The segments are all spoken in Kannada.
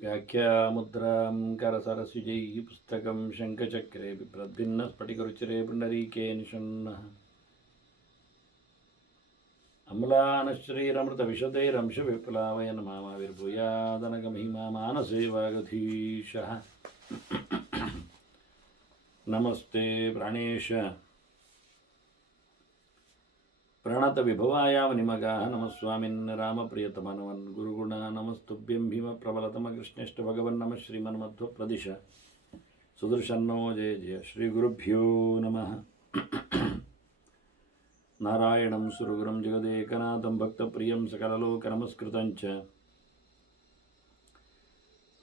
व्याख्यामुद्रां करसरसिजैः पुस्तकं शङ्खचक्रे बिभ्रद्भिन्नस्फटिकरुचिरे पुण्डरीके निषण्णः अम्लानश्रीरमृतविशदैरंशविप्लावयन् मामाविर्भूयादनगमहिमा मानसे वागधीशः नमस्ते प्राणेश प्रणतविभवायावनिमगाः नमस्वामिन् रामप्रियतमनवन् गुरुगुण नमस्तुभ्यं भीमप्रबलतमकृष्णेष्ट भगवन् नमः श्रीमन्मध्वप्रदिश सुदर्शन्नो जय जय श्रीगुरुभ्यो नमः नारायणं सुरगुरुं जगदेकनाथं भक्तप्रियं सकललोकनमस्कृतं च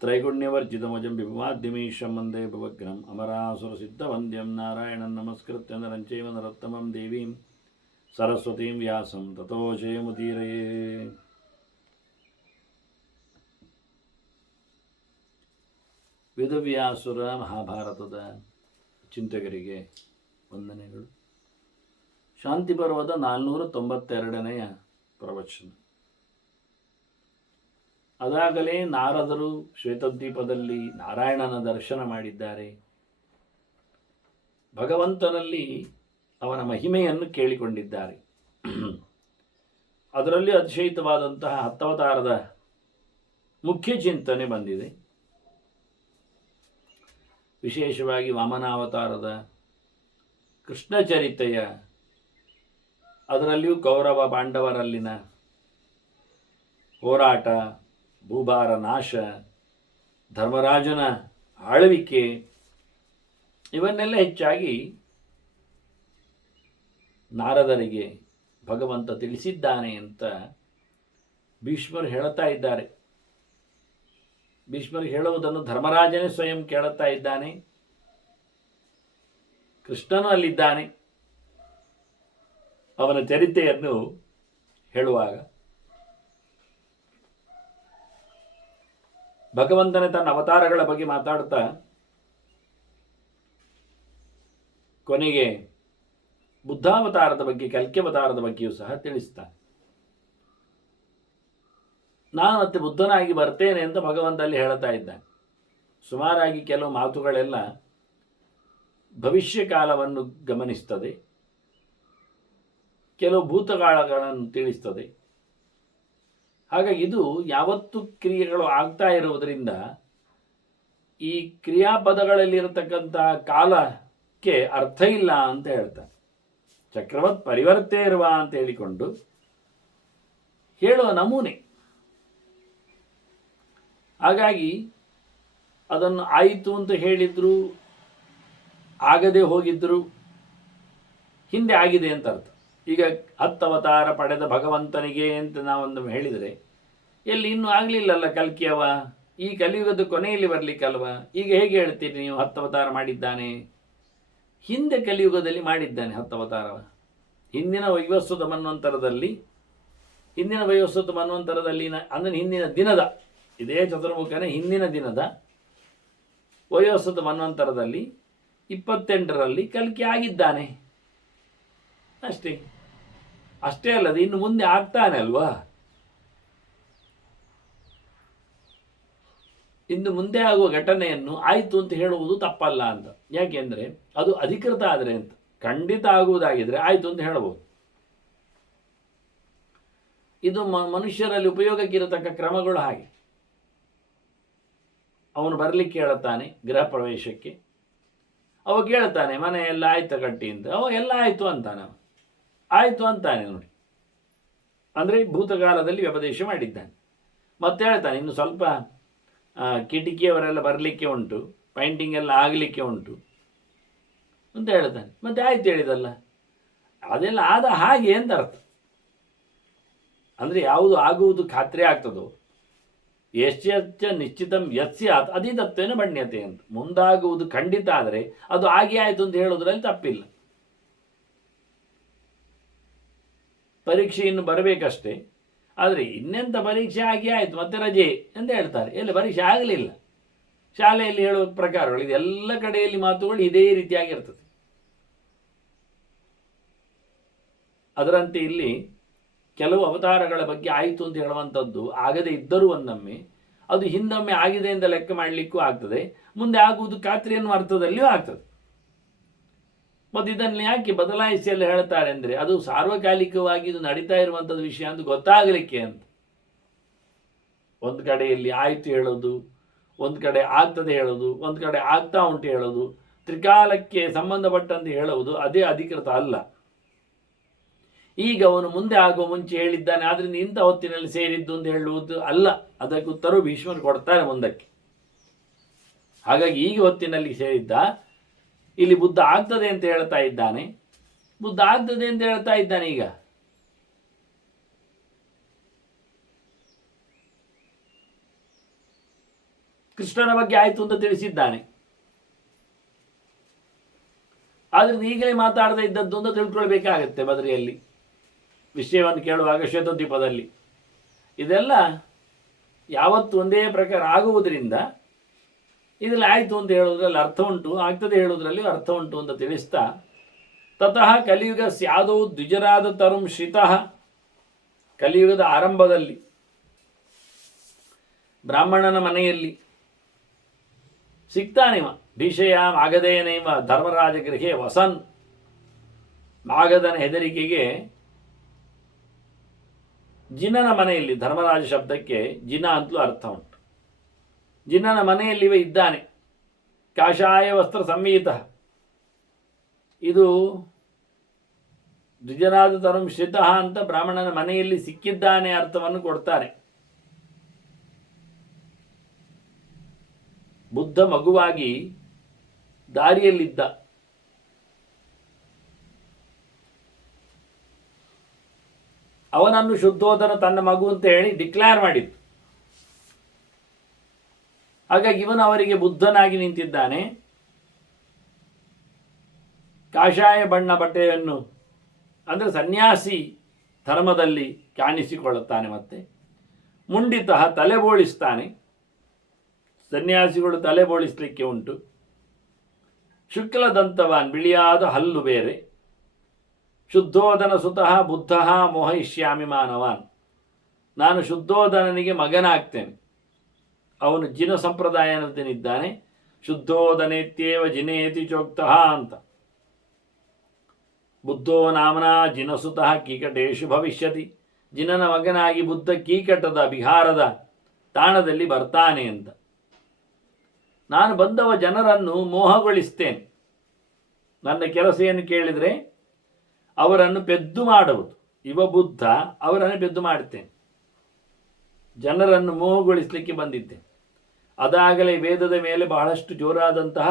त्रैगुण्यवर्जितमजं विभवाद्यमीशं वन्दे भवग्नम् अमरासुरसिद्धवन्द्यं नारायणं नमस्कृत्य नरं चैव नरोत्तमं देवीं सरस्वतीं व्यासं ततो जयमुदीरये. ವೇದವ್ಯಾಸುರ ಮಹಾಭಾರತದ ಚಿಂತಕರಿಗೆ ವಂದನೆಗಳು. ಶಾಂತಿ ಪರ್ವದ 492ನೆಯ ಪ್ರವಚನ. ಅದಾಗಲೇ ನಾರದರು ಶ್ವೇತದ್ವೀಪದಲ್ಲಿ ನಾರಾಯಣನ ದರ್ಶನ ಮಾಡಿದ್ದಾರೆ. ಭಗವಂತನಲ್ಲಿ ಅವನ ಮಹಿಮೆಯನ್ನು ಕೇಳಿಕೊಂಡಿದ್ದಾರೆ. ಅದರಲ್ಲಿ ಅತಿಶಯಿತವಾದಂತಹ ಹತ್ತವತಾರದ ಮುಖ್ಯ ಚಿಂತನೆ ಬಂದಿದೆ. ವಿಶೇಷವಾಗಿ ವಾಮನಾವತಾರದ ಕೃಷ್ಣ ಚರಿತೆಯ, ಅದರಲ್ಲಿಯೂ ಕೌರವ ಪಾಂಡವರಲ್ಲಿನ ಹೋರಾಟ, ಭೂಭಾರ ನಾಶ, ಧರ್ಮರಾಜನ ಆಳ್ವಿಕೆ, ಇವನ್ನೆಲ್ಲ ಹೆಚ್ಚಾಗಿ ನಾರದರಿಗೆ ಭಗವಂತ ತಿಳಿಸಿದ್ದಾನೆ ಅಂತ ಭೀಷ್ಮರು ಹೇಳುತ್ತಾ ಇದ್ದಾರೆ. ಭೀಷ್ಮರು ಹೇಳುವುದನ್ನು ಧರ್ಮರಾಜನೇ ಸ್ವಯಂ ಕೇಳುತ್ತಾ ಇದ್ದಾನೆ. ಕೃಷ್ಣನು ಅಲ್ಲಿದ್ದಾನೆ. ಅವನ ಚರಿತೆಯನ್ನು ಹೇಳುವಾಗ ಭಗವಂತನೇ ತನ್ನ ಅವತಾರಗಳ ಬಗ್ಗೆ ಮಾತಾಡುತ್ತಾ ಕೊನೆಗೆ ಬುದ್ಧಾವತಾರದ ಬಗ್ಗೆ, ಕಲ್ಕಿಯವತಾರದ ಬಗ್ಗೆಯೂ ಸಹ ತಿಳಿಸ್ತಾನೆ. ನಾನು ಮತ್ತೆ ಬುದ್ಧನಾಗಿ ಬರ್ತೇನೆ ಅಂತ ಭಗವಂತ ಅಲ್ಲಿ ಹೇಳ್ತಾ ಇದ್ದಾನೆ. ಸುಮಾರಾಗಿ ಕೆಲವು ಮಾತುಗಳೆಲ್ಲ ಭವಿಷ್ಯ ಕಾಲವನ್ನು ಗಮನಿಸ್ತದೆ, ಕೆಲವು ಭೂತಕಾಲಗಳನ್ನು ತಿಳಿಸ್ತದೆ. ಹಾಗಾಗಿ ಇದು ಯಾವತ್ತು ಕ್ರಿಯೆಗಳು ಆಗ್ತಾ ಇರುವುದರಿಂದ ಈ ಕ್ರಿಯಾಪದಗಳಲ್ಲಿರತಕ್ಕಂತಹ ಕಾಲಕ್ಕೆ ಅರ್ಥ ಇಲ್ಲ ಅಂತ ಹೇಳ್ತಾನೆ. ಚಕ್ರವತ್ ಪರಿವರ್ತೇ ಇರುವ ಅಂತ ಹೇಳಿಕೊಂಡು ಹೇಳುವ ನಮೂನೆ. ಹಾಗಾಗಿ ಅದನ್ನು ಆಯಿತು ಅಂತ ಹೇಳಿದ್ರು, ಆಗದೆ ಹೋಗಿದ್ರು, ಹಿಂದೆ ಆಗಿದೆ ಅಂತ ಅರ್ಥ. ಈಗ 10 ಅವತಾರ ಪಡೆದ ಭಗವಂತನಿಗೆ ಅಂತ ನಾವೊಂದು ಹೇಳಿದರೆ, ಎಲ್ಲಿ ಇನ್ನೂ ಆಗಲಿಲ್ಲಲ್ಲ ಕಲ್ಕಿಯವ, ಈ ಕಲಿಯುಗದ ಕೊನೆಯಲ್ಲಿ ಬರಲಿಕ್ಕಲ್ವ, ಈಗ ಹೇಗೆ ಹೇಳ್ತೀರಿ ನೀವು 10 ಅವತಾರ ಮಾಡಿದ್ದಾನೆ? ಹಿಂದೆ ಕಲಿಯುಗದಲ್ಲಿ ಮಾಡಿದ್ದಾನೆ 10 ಅವತಾರವ. ಹಿಂದಿನ ವೈವಸ್ವತ ಮನ್ವಂತರದಲ್ಲಿ ಅಂದರೆ ಹಿಂದಿನ ದಿನದ, ಇದೇ ಚತುರ್ಮುಖನೇ ಹಿಂದಿನ ದಿನದ ವೈವಸ್ವತ ಮನ್ವಂತರದಲ್ಲಿ 28ರಲ್ಲಿ ಕಲ್ಕಿ ಆಗಿದ್ದಾನೆ ಅಷ್ಟೇ ಅಲ್ಲದೆ ಇನ್ನು ಮುಂದೆ ಆಗ್ತಾನೆ ಅಲ್ವಾ. ಇನ್ನು ಮುಂದೆ ಆಗುವ ಘಟನೆಯನ್ನು ಆಯಿತು ಅಂತ ಹೇಳುವುದು ತಪ್ಪಲ್ಲ ಅಂತ. ಯಾಕೆಂದರೆ ಅದು ಅಧಿಕೃತ ಆದರೆ ಅಂತ, ಖಂಡಿತ ಆಗುವುದಾಗಿದ್ರೆ ಆಯಿತು ಅಂತ ಹೇಳಬಹುದು. ಇದು ಮನುಷ್ಯರಲ್ಲಿ ಉಪಯೋಗಕ್ಕಿರತಕ್ಕ ಕ್ರಮಗಳು ಹಾಗೆ. ಅವನು ಬರಲಿಕ್ಕೆ ಹೇಳುತ್ತಾನೆ ಗೃಹ ಪ್ರವೇಶಕ್ಕೆ, ಅವ ಕೇಳ್ತಾನೆ ಮನೆಯೆಲ್ಲ ಆಯ್ತು ಕಟ್ಟಿ ಅಂತ, ಅವ ಎಲ್ಲ ಆಯಿತು ಅಂತಾನೆ. ಆಯಿತು ಅಂತಾನೆ ನೋಡಿ, ಅಂದರೆ ಭೂತಕಾಲದಲ್ಲಿ ವ್ಯಪದೇಶ ಮಾಡಿದ್ದಾನೆ. ಮತ್ತೆ ಹೇಳ್ತಾನೆ ಇನ್ನು ಸ್ವಲ್ಪ ಕಿಟಕಿಯವರೆಲ್ಲ ಬರಲಿಕ್ಕೆ ಉಂಟು, ಪೈಂಟಿಂಗ್ ಎಲ್ಲ ಆಗಲಿಕ್ಕೆ ಉಂಟು ಅಂತ ಹೇಳ್ತಾನೆ. ಮತ್ತೆ ಆಯ್ತು ಹೇಳಿದಲ್ಲ, ಅದೆಲ್ಲ ಆದ ಹಾಗೆ ಅಂತ ಅರ್ಥ. ಅಂದರೆ ಯಾವುದು ಆಗುವುದು ಖಾತ್ರಿ ಆಗ್ತದೋ, ಯಶ್ಚ ನಿಶ್ಚಿತಂ ಯಸ್ಯಾತ್ ಅಧಿದತ್ವೇನ ಬಣ್ಯತೆ ಅಂತ. ಮುಂದಾಗುವುದು ಖಂಡಿತ ಆದರೆ ಅದು ಆಗಿ ಆಯಿತು ಅಂತ ಹೇಳೋದ್ರಲ್ಲಿ ತಪ್ಪಿಲ್ಲ. ಪರೀಕ್ಷೆ ಇನ್ನು ಬರಬೇಕಷ್ಟೇ, ಆದರೆ ಇನ್ನೆಂಥ ಪರೀಕ್ಷೆ ಆಗಿ ಆಯಿತು ಮತ್ತೆ ರಜೆ ಅಂತ ಹೇಳ್ತಾರೆ. ಎಲ್ಲಿ ಪರೀಕ್ಷೆ ಆಗಲಿಲ್ಲ, ಶಾಲೆಯಲ್ಲಿ ಹೇಳುವ ಪ್ರಕಾರಗಳು ಇದೆಲ್ಲ ಕಡೆಯಲ್ಲಿ ಮಾತುಗಳು ಇದೇ ರೀತಿಯಾಗಿರ್ತದೆ. ಅದರಂತೆ ಇಲ್ಲಿ ಕೆಲವು ಅವತಾರಗಳ ಬಗ್ಗೆ ಆಯಿತು ಅಂತ ಹೇಳುವಂಥದ್ದು ಆಗದೇ ಇದ್ದರೂ ಒಂದೊಮ್ಮೆ ಅದು ಹಿಂದೊಮ್ಮೆ ಆಗಿದೆ ಅಂತ ಲೆಕ್ಕ ಮಾಡಲಿಕ್ಕೂ ಆಗ್ತದೆ, ಮುಂದೆ ಆಗುವುದು ಖಾತ್ರಿ ಎನ್ನುವ ಅರ್ಥದಲ್ಲಿಯೂ ಆಗ್ತದೆ. ಮತ್ತು ಇದನ್ನು ಯಾಕೆ ಬದಲಾಯಿಸಿ ಎಲ್ಲ ಹೇಳ್ತಾರೆ ಅಂದರೆ ಅದು ಸಾರ್ವಕಾಲಿಕವಾಗಿ ಇದು ನಡೀತಾ ಇರುವಂಥದ್ದು ವಿಷಯ ಅಂತ ಗೊತ್ತಾಗಲಿಕ್ಕೆ ಅಂತ. ಒಂದು ಕಡೆಯಲ್ಲಿ ಆಯಿತು ಹೇಳೋದು, ಒಂದು ಕಡೆ ಆಗ್ತದೆ ಹೇಳೋದು, ಒಂದು ಕಡೆ ಆಗ್ತಾ ಉಂಟು ಹೇಳೋದು, ತ್ರಿಕಾಲಕ್ಕೆ ಸಂಬಂಧಪಟ್ಟಂತೆ ಹೇಳುವುದು ಅದೇ ಅಧಿಕೃತ ಅಲ್ಲ. ಈಗ ಅವನು ಮುಂದೆ ಆಗುವ ಮುಂಚೆ ಹೇಳಿದ್ದಾನೆ, ಆದ್ದರಿಂದ ಇಂಥ ಹೊತ್ತಿನಲ್ಲಿ ಸೇರಿದ್ದು ಅಂತ ಹೇಳುವುದು ಅಲ್ಲ. ಅದಕ್ಕೆ ಉತ್ತರವು ಭೀಷ್ಮರು ಕೊಡ್ತಾರೆ ಮುಂದಕ್ಕೆ. ಹಾಗಾಗಿ ಈಗ ಹೊತ್ತಿನಲ್ಲಿ ಸೇರಿದ್ದ, ಇಲ್ಲಿ ಬುದ್ಧ ಆಗ್ತದೆ ಅಂತ ಹೇಳ್ತಾ ಇದ್ದಾನೆ, ಬುದ್ಧ ಆಗ್ತದೆ ಅಂತ ಹೇಳ್ತಾ ಇದ್ದಾನೆ. ಈಗ ಕೃಷ್ಣನ ಬಗ್ಗೆ ಆಯಿತು ಅಂತ ತಿಳಿಸಿದ್ದಾನೆ, ಆದ್ರೆ ಈಗಲೇ ಮಾತಾಡದೇ ಇದ್ದದ್ದು ಅಂತ ತಿಳ್ಕೊಳ್ಬೇಕಾಗತ್ತೆ. ಬದರಿಯಲ್ಲಿ ವಿಷಯವನ್ನು ಕೇಳುವಾಗ ಶ್ವೇತದ್ವೀಪದಲ್ಲಿ ಇದೆಲ್ಲ ಯಾವತ್ತು ಒಂದೇ ಪ್ರಕಾರ ಆಗುವುದರಿಂದ ಇದರಲ್ಲಿ ಆಯಿತು ಅಂತ ಹೇಳೋದ್ರಲ್ಲಿ ಅರ್ಥ ಉಂಟು, ಆಗ್ತದೆ ಹೇಳೋದ್ರಲ್ಲಿ ಅರ್ಥ ಉಂಟು ಅಂತ ತಿಳಿಸ್ತಾ, ತತಃ ಕಲಿಯುಗ ಸ್ಯಾದೋ ದ್ವಿಜರಾದ ತರುಂ ಶ್ರಿತಃ. ಕಲಿಯುಗದ ಆರಂಭದಲ್ಲಿ ಬ್ರಾಹ್ಮಣನ ಮನೆಯಲ್ಲಿ ಸಿಗ್ತಾನಿವ. ಭೀಷಯ ಮಾಗಧೇನೈವ ಧರ್ಮರಾಜ ಗೃಹೇ ವಸನ್. ಮಾಗಧನ ಹೆದರಿಕೆಗೆ ಜಿನನ ಮನೆಯಲ್ಲಿ, ಧರ್ಮರಾಜ ಶಬ್ದಕ್ಕೆ ಜಿನ ಅಂತಲೂ ಅರ್ಥ ಉಂಟು. ಜಿನನ ಮನೆಯಲ್ಲಿ ಇದ್ದಾನೆ. ಕಾಷಾಯ ವಸ್ತ್ರ ಸಂಹಿತ. ಇದು ದ್ವಿಜರಾದ ತರುಂ ಶ್ರಿತಃ ಅಂತ ಬ್ರಾಹ್ಮಣನ ಮನೆಯಲ್ಲಿ ಸಿಕ್ಕಿದ್ದಾನೆ ಅರ್ಥವನ್ನು ಕೊಡ್ತಾರೆ. ಬುದ್ಧ ಮಗುವಾಗಿ ದಾರಿಯಲ್ಲಿದ್ದ. ಅವನನ್ನು ಶುದ್ಧೋಧನ ತನ್ನ ಮಗು ಅಂತ ಹೇಳಿ ಡಿಕ್ಲೇರ್ ಮಾಡಿತ್ತು. ಹಾಗಾಗಿ ಇವನು ಅವರಿಗೆ ಬುದ್ಧನಾಗಿ ನಿಂತಿದ್ದಾನೆ. ಕಾಷಾಯ ಬಣ್ಣ ಬಟ್ಟೆಯನ್ನು ಅಂದರೆ ಸನ್ಯಾಸಿ ಧರ್ಮದಲ್ಲಿ ಕಾಣಿಸಿಕೊಳ್ಳುತ್ತಾನೆ. ಮತ್ತೆ ಮುಂಡಿತಃ ತಲೆ ಬೋಳಿಸ್ತಾನೆ. ಸನ್ಯಾಸಿಗಳು ತಲೆ ಬೋಳಿಸಲಿಕ್ಕೆ ಉಂಟು. ಶುಕ್ಲದಂತವಾನ್, ಬಿಳಿಯಾದ ಹಲ್ಲು ಬೇರೆ. ಶುದ್ಧೋಧನ ಸುತಃ ಬುದ್ಧ ಮೋಹಯಿಷ್ಯಾಮಿ ಮಾನವಾನ್. ನಾನು ಶುದ್ಧೋಧನನಿಗೆ ಮಗನಾಗ್ತೇನೆ. ಅವನು ಜಿನ ಸಂಪ್ರದಾಯದಲ್ಲಿದ್ದಾನೆ. ಶುದ್ಧೋಧನೇತ್ಯೇವ ಜಿನೇತಿ ಚೋಕ್ತಃ ಅಂತ. ಬುದ್ಧೋ ನಾಮನ ಜಿನಸುತಃ ಕೀಕಟೇಶು ಭವಿಷ್ಯತಿ. ಜಿನನ ಮಗನಾಗಿ ಬುದ್ಧ ಕೀಕಟದ ಬಿಹಾರದ ತಾಣದಲ್ಲಿ ಬರ್ತಾನೆ ಅಂತ. ನಾನು ಬಂದವ ಜನರನ್ನು ಮೋಹಗೊಳಿಸ್ತೇನೆ. ನನ್ನ ಕೆಲಸ ಏನು ಕೇಳಿದರೆ ಅವರನ್ನು ಪೆದ್ದು ಮಾಡುವುದು. ಇವ ಬುದ್ಧ, ಅವರನ್ನು ಪೆದ್ದು ಮಾಡ್ತೇನೆ. ಜನರನ್ನು ಮೋಹಗೊಳಿಸಲಿಕ್ಕೆ ಬಂದಿದ್ದೆ. ಅದಾಗಲೇ ವೇದದ ಮೇಲೆ ಬಹಳಷ್ಟು ಜೋರಾದಂತಹ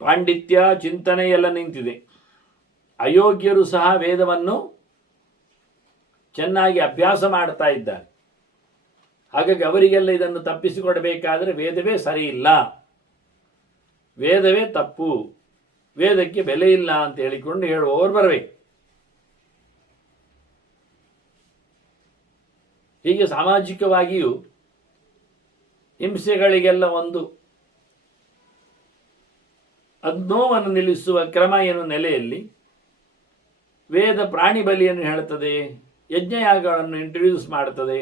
ಪಾಂಡಿತ್ಯ ಚಿಂತನೆ ಎಲ್ಲ ನಿಂತಿದೆ. ಅಯೋಗ್ಯರು ಸಹ ವೇದವನ್ನು ಚೆನ್ನಾಗಿ ಅಭ್ಯಾಸ ಮಾಡ್ತಾ ಇದ್ದಾರೆ. ಹಾಗಾಗಿ ಅವರಿಗೆಲ್ಲ ಇದನ್ನು ತಪ್ಪಿಸಿಕೊಡಬೇಕಾದರೆ ವೇದವೇ ಸರಿ ಇಲ್ಲ, ವೇದವೇ ತಪ್ಪು, ವೇದಕ್ಕೆ ಬೆಲೆ ಇಲ್ಲ ಅಂತ ಹೇಳಿಕೊಂಡು ಹೇಳುವವರು ಬರಬೇಕು. ಹೀಗೆ ಸಾಮಾಜಿಕವಾಗಿಯೂ ಹಿಂಸೆಗಳಿಗೆಲ್ಲ ಒಂದು ನೋವನ್ನು ನಿಲ್ಲಿಸುವ ಕ್ರಮ ಏನು ನೆಲೆಯಲ್ಲಿ ವೇದ ಪ್ರಾಣಿ ಬಲಿಯನ್ನು ಹೇಳುತ್ತದೆ, ಯಜ್ಞಯಾಗಗಳನ್ನು ಇಂಟ್ರೊಡ್ಯೂಸ್ ಮಾಡುತ್ತದೆ.